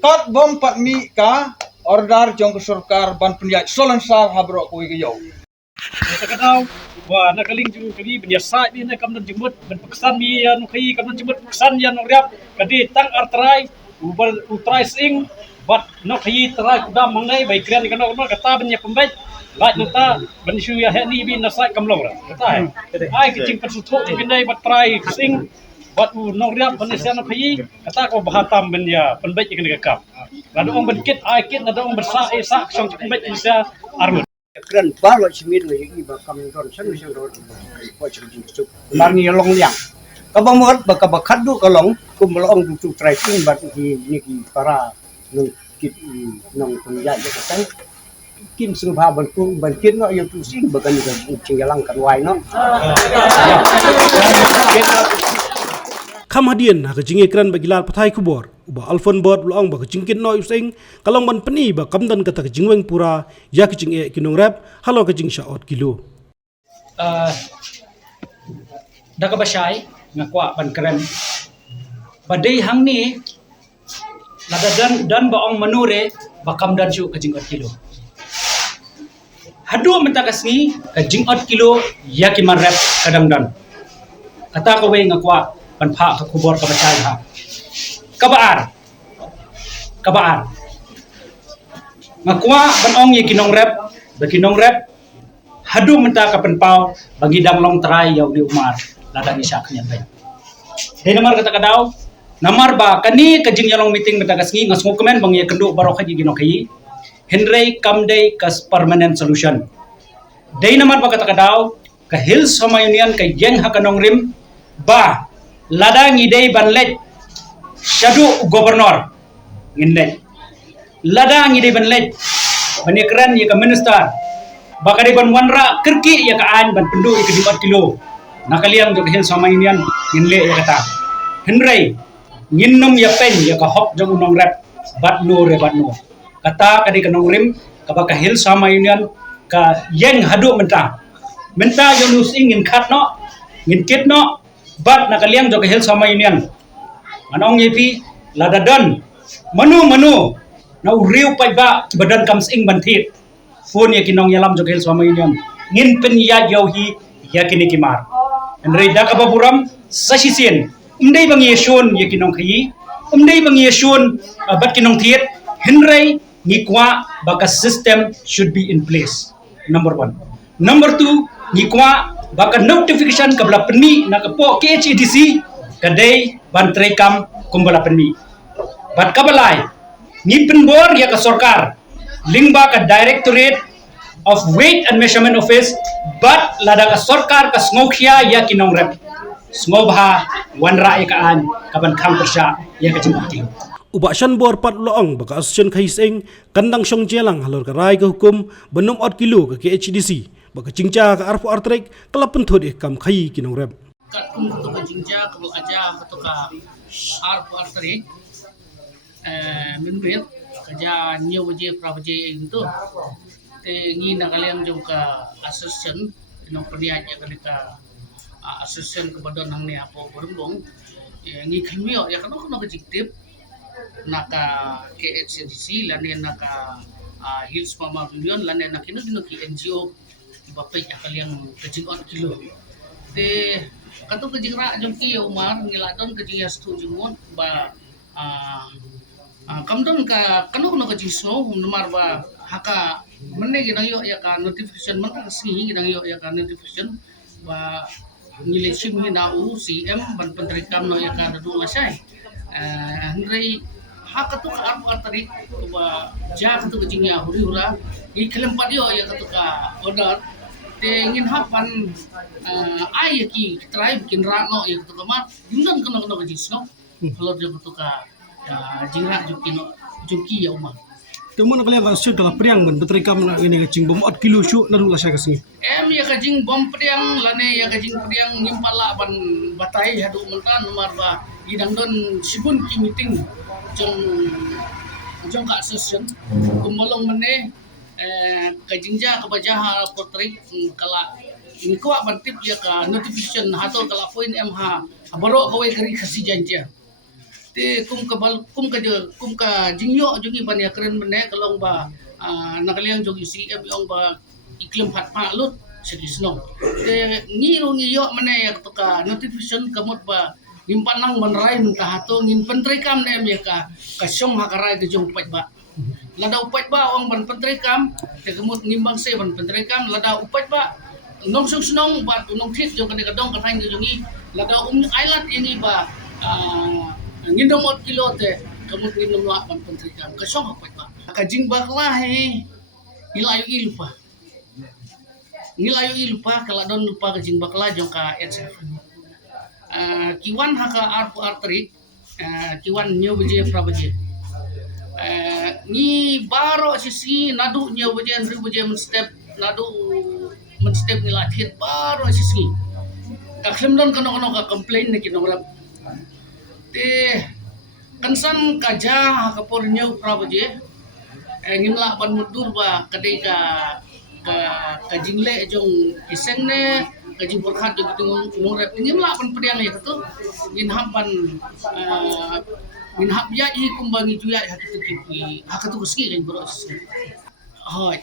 kat bom pat mi ka order jong ke sarkar ban punya solan sar habro ko ke yo Kadau wa nakaling ju kali biasa ni na kam jemut ben paksan mi ya no kai kam jemut paksan ya no riap kadi tang artrai utrai sing bat no kai trai kuda mangai bai kran kana no kata ben ya pembai laj nota ben shu ya ni bi nasai kam lora kata ai kicing persutho pinai bat trai sing bat no riap ben ya no kai kata ko bahatam ben ya pembai kana kam lalu ong ben kit ai kit na ong bersa sa song pembai isa arun keren baru simir lagi iba kami don sanu sanu don wajib dijuk marni long liang kabang muat baka bakadu kalong kumlong tu tracking bat di niki para nung kit nong tunja ya katang kim subha ban ku ban kit no yang tu sing bakan juga cinggalang kan wai no Kamadian ha kajing ekran bagilal pathai kubor uba alfon bot long ba kajingkin no using kalong ban pani ba kamdan kata kajingweng pura ya kajing e kinong rap halo kajing shaot kilo daga basai ngakwa ban keren badai hang ni lada dan ba ong manure ba kamdan shu kajing 4 kilo hadu menta kasni kajing 4 kilo ya ki man rap kadang dan kata ko we ngakwa ban pha ka kubor ka bacai ha kabaar ngakwa ban ong ye kinong rep hadu menta ka penpau bagi dang long trai yau di umar lada ni syak nya bai de namar kata kadau namar ba kani kajing yalong meeting menta kasngi ngasmo komen bang ye kendu baro khaji ginong kai henry kamdei kas permanent solution de namar ba kata kadau ka hills homa union ka yeng hakanong rim ba lada ngidei banlet shadu gubernur nginlet lada ngidei banlet banikran ya ka minister bakari ban wanra kirki ya ka an ban pendu ya ka 4 kilo nakaliang jog hil sama union nginle ya kata henry nginnum ya pen ya ka hop jog unong rap bat no kata kadi kanong rim ka baka hil sama union ka yeng hadu menta yo nus ingin khat no ngin kit no bat nakaliang jog hil sama union anong yepi lada don manu na uriu pai ba badan kam sing banthit phone ya kinong yalam jog hil sama union ngin pen ya yohi ya kini kimar andre da ka baburam sasisien umdei bang yesun ya kinong khayi umdei bang yesun bat kinong thiet henry ngikwa baka system should be in place number 1 number 2 ngikwa baka notification kabla penmi na kapo KHEDC kadai bantre kam kumbala penmi bat kabalai ni penbor ya ka sarkar lingba ka directorate of weight and measurement office bat lada ka sarkar ka sngokya ya kinong rep sngovha wanra ya kaan kaban khang persya ya ka jimati uba shan bor pat loong baka asosian khaiseng kandang song jelang halor ka rai ka hukum benum 4 kilo ka KHEDC baka cingca ka arfu artrek kalapen thod kam khai kinong rep kat kum to ka jingja ko aja to ka arfu artrek minbet kaja nyew je praje itu te ngi nakaliang jong ka association no peniat ya ka association ke badan nang ni apo Borumbong ngi khmio ya kan ka jiktip naka KHCDC lane naka Hills Farmer Union lane nakino ki NGO bapai kaliang kajing on kilo te kato kajing ra jong ki umar ngiladon kajing yastu jumon ba kamdon ka kanu no kajing snow numar ba haka menne ginang yo ya ka notification man ka singi ginang yo ya ka notification ba ngile sim hina CM ban pentrikam no ya ka dadu lasai Henry haka tu ka arpa tarik ba ja ka tu kajing ya huri hura i kelempat yo ya ka tu ka order te ngin hapan ay ki tribe kin ra no ya tu kamar yundan kono kono jisno kalau dia tu ka jingra jukino juki ya umar Temu nak lihat hasil kalau priang ben betrikam nak ini kacing bom 4 kilo syuk naru lah saya kasih. Ya kajing bom priang lane ya kajing priang nyimpala ban batai hadu mentan nomor ba idang don sibun ki meeting jong ka session kumolong mene kajing ja kabajaha potrik kala ini kuat bantip ya ka notification hato kala point MH baro kawai kari kasi janja te kum ka jingyo jungi ban ya keren mene kalong ba nakaliang jong isi yung ba iklim hat palut sedisno te ngiro ngiyo mene ya ka notification kamot ba nimpanang manrai mentah hato ngin pentrikam ne ya ka kasyong hakarai ke jong pat ba lada upat ba ang ban pentrikam te kamot ngimbang se ban pentrikam lada upat ba nong sunong ba tunong thit jong kadong katang jongi lada island ini ba ngindom 4 kilo te kamut ngindom wa pan pentrikam kasyong upat ba kajing bakla he Nilayo ilpa kala don lupa kajing bakla jong ka HF kiwan haka arpu artrik kiwan nyo beje prabeje ni baro sisi nadu nyo beje andri beje menstep nadu menstep ni lakhir baro sisi ka klemdon kono ka complain ni kinong te kansan kaja ka por nyo prabeje ngimla ban mudur ba kadai ka jingle jong kiseng ne kajing berkat jong tungong rep ngimla ban priang ya tu min hab ya i kumbangi juya hakitu kipi hakatu kuski kan boros hoy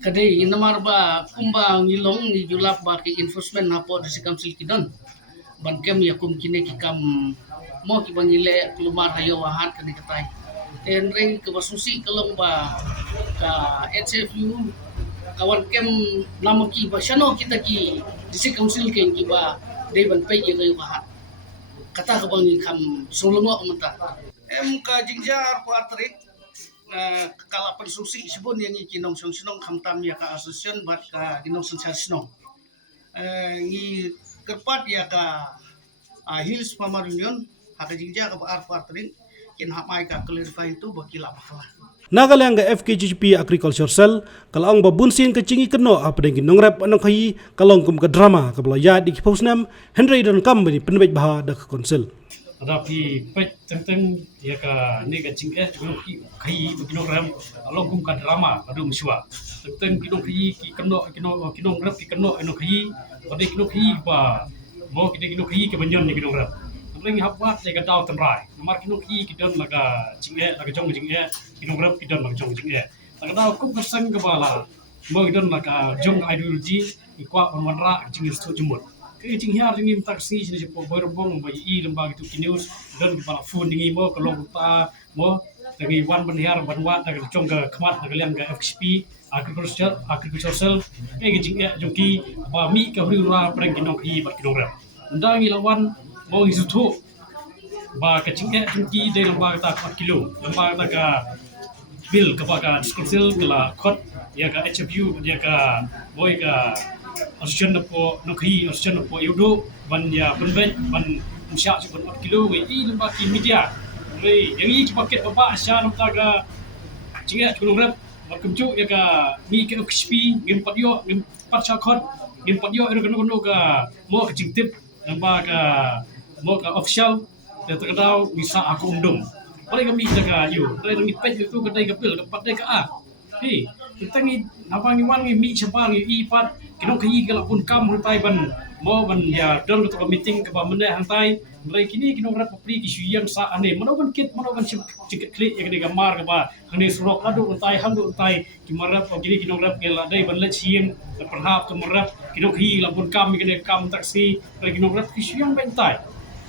kadai namar ba kumbang ngilong ni julap ba ki enforcement hapo di council kidon ban kem ya kum kine kikam mo ki bangile kelumar hayo wahat kani katai tenreng ke basusi kalong ba ka HFU kawan kem nama ki basyano kita ki disi council ken ki ba dei ban pai ye kayo wahat kata ka bangi kam sulungo menta ka jingjar ko atrik kala pensusi sibon yang kinong sinong kamtam ya ka asosiasyon bat ka kinong sensasyon ngi kerpat ya ka Hills Farmer Union haka jingja ka artring kin hamai ka clarify itu bakila bakala Nagalang ga FKGP Agriculture Cell kalau ang babunsin kacingi keno apa dengan nongrap anong kayi kalau kum ke drama ke belaya di kipausnam Henry dan Company penbej baha dak konsil. Tetapi pet tentang ya ka ni kacing kayi begino ram kalau kum ke drama adu muswa tentang kino kayi keno ngrap keno anong kayi pada kino kayi ba mau kino kayi ke banyon ni kino ngrap Lagi hapwa saya kata tenrai. Nomor kino ki kidon laga cingge laga jong cingge kino grab kidon laga jong cingge. Laga tahu kum kersang kepala. Mau kidon laga jong ideologi ikwa onwanra cingge stu jumur. Ke cinghiar ini taksi sini sepo berbong bagi i lembaga itu kinews dan kepala phone dingi mo kelong ta mo lagi wan benhiar banwa laga jong ke kemat laga liang ke FXP agriculture cell ke cingge jongki ba mi ke hurura preng kino ki bat kino grab. Undang ilawan mau isutu ba kacingnya tinggi dari lembaga tak 4 kilo lembaga ka bil kepada diskursil kala kot ya ka HFU ya ka boy ka asosian po nokhi asosian po yudo ban ya penben ban musya ban 4 kilo we i lembaga media re yang i paket bapa asya lembaga cingnya kulung rep berkemcu ya ka mi ke XP ngim patyo ngim patsa kot ngim patyo ero kono ka mo kacing tip lembaga mau ke official dan terkenal bisa aku undung. Oleh kami jaga you, dari kami page itu kedai kepil, kepadai ke A. Hi, tentang ni apa ni wan ni mi siapa ni ipat kinong kayi kalau pun kam hutai ban mau ban ya don to meeting ke ba mena hantai mereka kini kinong rap pri ki suyam sa ane mano ban kit mano ban cikit klik ya kene gamar ke ba hang surok adu hutai hang hutai ki marap kini kinong rap ke la dai ban le chiem perhap ke marap kinong kayi la pun kam kene kam taksi mereka kinong rap ki suyam bentai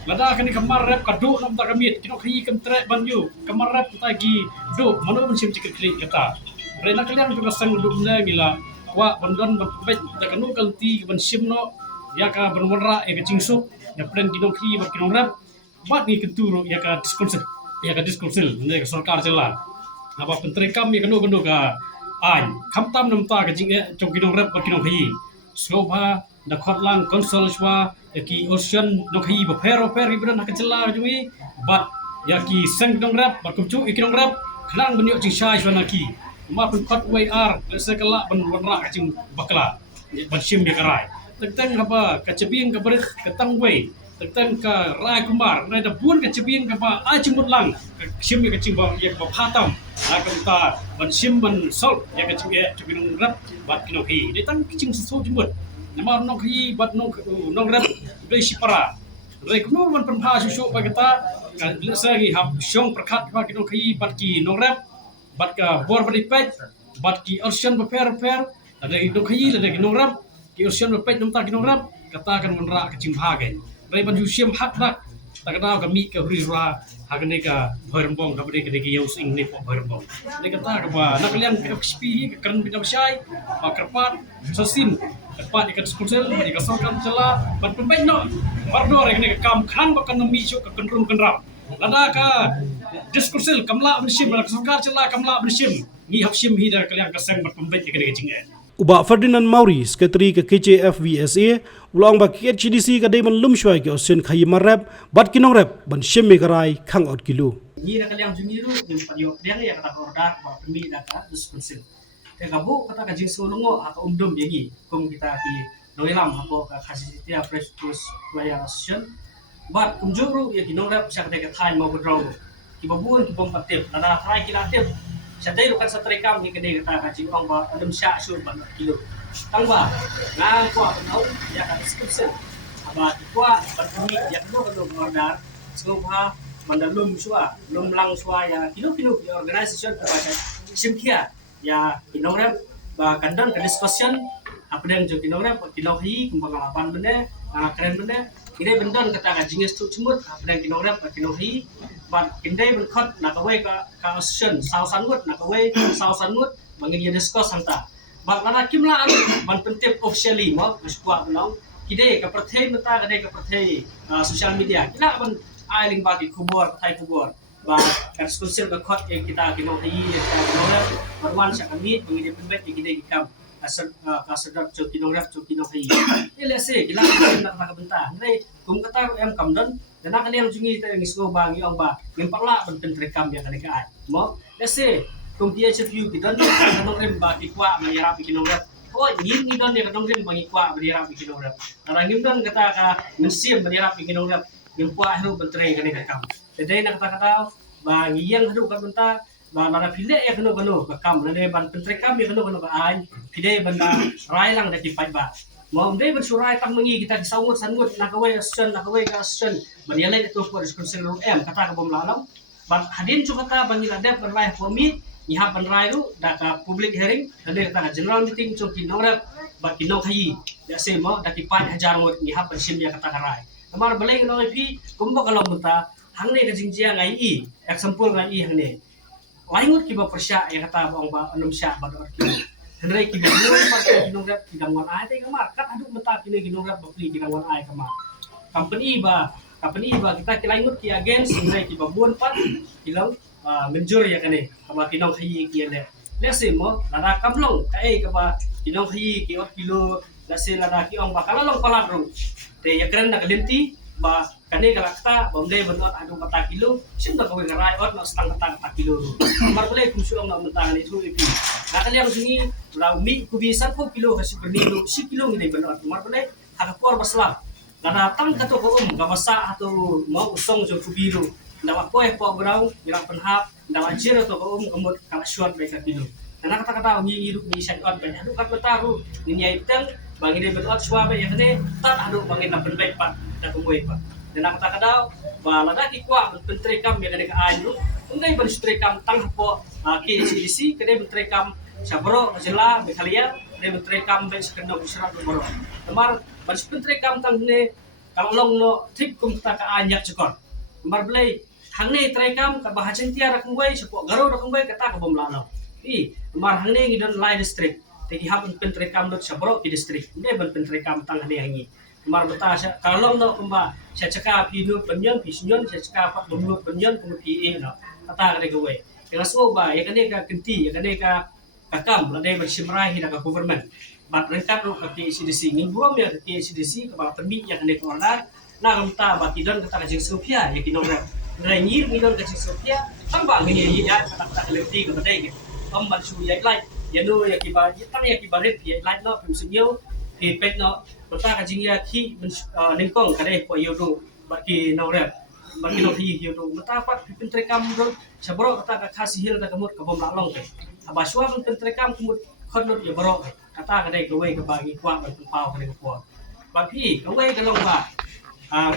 lada kani kamar rap kadu nam ta kamit kino khi kam tre banyu kamar rap ta gi do mano ban sim cikit klik kata rena kalian juga sang dumna gila wa bandon bet ta kanu kalti ban sim no ya ka banwara e ka cingsu ya pren kino khi ba kino rap bat ni kenturu ya ka diskursil ne ka sarkar jela apa pentre kam ya kanu ka ai khamtam nam ta ka jinge chong kino rap ba kino khi soba da khotlang konsol shwa ki ocean no khi ba pero ibran ka jela jui bat ya ki sang kino rap ba kumchu kino rap khlang banyo jing shai shwa na ki ma pun khot wai ar sekala ban wanra ka jing bakla ban sim ya karai tentang apa kacebing ka berit ketang wei tentang ka rai kumar rai da bun kacebing ka ba a cimut lang sim ya kacing ba ya ba phatam a ka ta ban sim ban sol ya kacing ya cebing rap bat kino hi de tang kicing so jimut nama nong hi bat nong rap dei sipara rai kuno ban penpha susu ba kata ka lesagi hab syong perkhat ba kino hi bat ki nong rap bat ka bor badipet bat ki ocean ba per ada nong hi ada nong rap ki ocean pet nom ta kinong rap katakan menra ke cimhagen rai ban yusiam hak rak tak kata kami ke hurira hagne ka bharmbong ka bade ke yaus ing ne bharmbong ne kata ka ba nak liang ke xp kan bida syai ba kerpat sasin kerpat ikan skursel ba ka sorkan cela ban pembek no bardo re ne kam khan ba kan mi chu ka kenrum kenrap lada ka diskursel kamla bersim ka sorkar cela kamla bersim ni hapsim hi da kalian kasang ban pembek ke jinge Uba Ferdinand Mauri, Sekretari ke KJFVSA, ulang ba KHDC ka day man lumshwai ke osin khayi marap, bat kinong rap, ban shemme karai, kang out kilo. Ni na kaliang jungiru, yung padio kaliang ya kata order, ba pemi da ka dispensil. Te gabu kata ka jing solongo atau umdum yangi, kung kita ki noilam hapo ka khasitiya fresh tours player association. Bat kumjuru ya kinong rap siya kata ka thai mau bedraw. Ki babuan ki bom patip, nana try kilatip. Sadai lukan satrekam ni kedai kata kaji orang ba adem syak sur ban kilo. Tang ba ngang kwa nau ya ka description. Aba kwa batumi ya no order soha mandalum swa lumlang swa ya kilo organization ba simkia ya kinong ba kandang ke discussion apa yang jo kinong kilo hi kumpangalapan benda keren benda kira benda kata kaji ngestu cemut apa yang kinong hi ban kindai ban khot na ka wei ka ocean sao sangut na ka wei sao sangut bangin dia discuss hanta bang lana kimla anu ban pentip officially mo masukwa belong kidai ka perthai mata ka dai ka perthai social media kila ban ailing bagi kubur thai kubur ba kan sosial ka khot yang kita kino hi barwan sa kami bangin dia pembet kidai kam kasedap cho kino hi ele se kila na ka benta ndai kum kata em kam dan dan akan yang jungi kita yang isko bang yang ba yang parla penting rekam yang kali kai mo lese kum dia CPU kita nong rem ba ikwa mayarap kinong rap oh yin ni don dia nong rem bang ikwa mayarap kinong rap orang ngim don kata ka mensim mayarap kinong rap yang kwa haru penting kali rekam jadi nak kata ba yang haru kan benta ba mana pile ya keno kam ne ban penting kam ya keno ba ai pile benda rai lang da kipai ba mau dai bersurai tak mengi kita disaut sangut nak away ka action banialai itu for responsible kata ka bom lalam ban hadin cu kata bangi ladap berai komi nyiha banrai ru da ka public hearing ada kata general meeting cu kinong rap ba kinong hayi ya se mo da ki 5000 ngot nyiha pensim ya kata karai amar balai no pi kumbo kalau muta hangne ka jingjia ngai i ek sampul ngai i hangne laingut ki ba persya ya kata bang ba enam sya ba dor ki Henry ki buat pakai kinong rap kidang wan ai te kamar kat aduk meta kini kinong rap beli kidang wan ai kamar company ba kita kilaingut ki against Henry ki buat pat kilang menjur ya kane kama kinong hi ki le lese mo lada kamlong kai ka ba kinong hi ki kilo lese lada ki ong bakal long pala bro te ya keren na kalimti ba kane kalakta bomde benot aduk mata kilo sim da kawe garai ot na setang kata kilo mar boleh kumsulong na mentangan itu ipi nakali yang sini lau mi kubisan ko kilo kasi bernilo si kilo ni benot mar boleh hakapor basla na datang kato ko gawasa atau mau usong jo kubiru ndawa ko po brown ila penhap ndawa jero to ko kemut kala short be ka kilo Karena kata-kata ngi hidup ni side on banyak adu kat betaru ni nyai teng bagi dia berot suabe yang kene tak adu bagi nak penbaik pak tak kumui pak. Dan kata-kata ba lada ki kwa pentrekam yang kene ka ayu undai berstrekam tang po KHDC kene pentrekam sabro jela bekalia kene pentrekam be sekendok israt boro. Temar berstrekam tang ne kalau long no trip kum ta ka anyak cekor. Temar belai hang ne trekam ka bahasen tiara kumui sepok garo kumui kata ka bom lalo. Mar hang ne ngidon lai district tegi hab pentrekam dot sabro ki district ne ban pentrekam tang ne hangi mar beta kalau no kumba saya cakap pinu penyon pisnyon saya cakap pat lumut penyon kumu pi no kata kene kowe dengan soba ya kene ka kenti ya kene ka kakam lade bersimrai hina ka government bat rengkap lo ka KCDC ngin buram ya KCDC ka ba permit ya kene ko order na gamta ba kidon kata ka jing sopia ya kinon ngir ngidon ka jing sopia tambah ngini ya kata keleti ka badai om ban su ya lai ya no ya kiba tang ya kibaret ya lai no pim sinyo ki pet no bata ka jing ya ki ningkong kare po yodo baki no rep baki no hi yodo bata pat pentrekam do sabro kata ka khasihil ta kamut ka bom lalong te abaswa pentrekam kumut khonot ya bro kata ka dai ka we ka bagi kwa ban pau ka dai ko bapi ka we ka long ba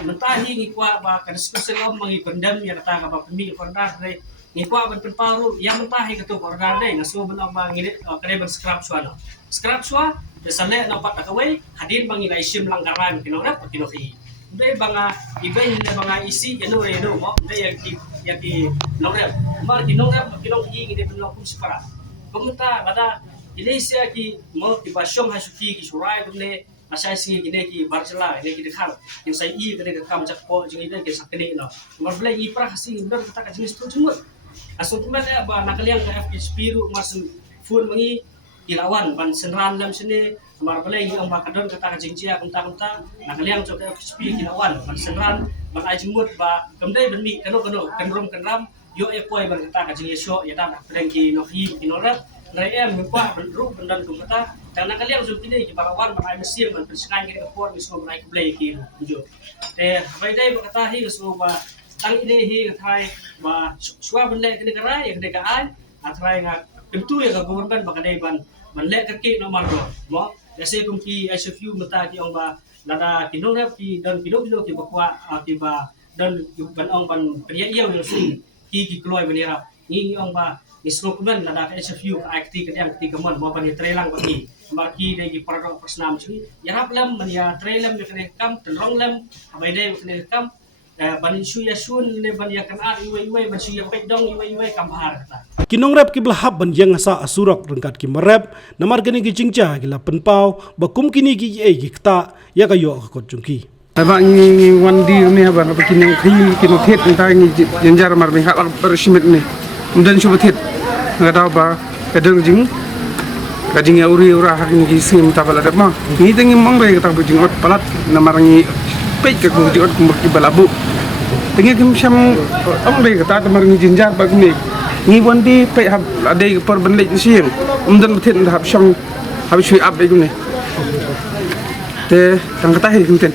mentahi ngi kwa ba ka diskussion om mangi pendam ya kata ka ba pemi kondak dai ni kwa ban paru yang mentahi ketu order dai ngaso ban ba ngi kare ban scrap swa desale na pat kawai hadir bangi la isim langgaran kinora pakinohi dai banga ibai hinde banga isi yano redo mo dai yaki nore mar kinora pakinohi ngi ben lokum separa komuta bada Indonesia ki mo ki basyong hasuki ki surai bune asai singi gine ki barjela ne ki dekhal kin sai I kene ka kam jak po jingi ke sakene no mar bla I pra hasi ndar kata ka jenis tu cuma aso tuman ya ba nakaliang ka FP ru masu fun mangi ilawan ban senran lam sini mar bla I ang bakadon kata ka jingjia kunta nakaliang cho ka FP ilawan ban senran ban ai jimut ba kamdai ban mi kano kanram yo e poi ban kata ka jingi syo ya da prengki no hi kinora Rai em kwa benru bendan kum kata karena kalian zoom ini di barawan berai mesin ban persekan kiri kapur misko berai keblai kiri jo te bai dai kata hi so ba tang ini hi katai ba swa benle kene karai kene ka ai atrai nga tentu ya government ba kadai ban le kaki no mardo mo yase kum ki SFU mata ki ong ba nada kinong rap ki dan kilo ki bakwa ki ba dan ban ong ban priya iyo yo sin ki kloi benera ni ong ba Isrokuman nada ka SFU ka akti ka yang ketiga mon mo bani trailang bagi marki dai gi parado persnam sini yarap lam man ya trailam ya kene kam telong lam abai dai kene kam bani su ya sun ne bani ya kan ar iwe ban su ya pek dong iwe kam har kata Kinong rap ki belahap ban yang asa asurak rengkat ki merap namar gani ki jingja ki la penpau bakum kini ki gi kta ya ka yo ka kotjungki Aba ngi wandi ni aba kinong kinong thet entar ngi jenjar mar mi hak bersimit ni dan coba thet ngada ba kadang jing ya uri ura hak ni sim tabala dat ma ni tengi mong re kata bujing ot palat namarangi pek ke bujing ot kumki balabu tengi kim syam ong re kata namarangi jinjar ba ni wandi pe hab adai per benlek sim dan thet hab syam hab shui up ni te tang kata hi kinten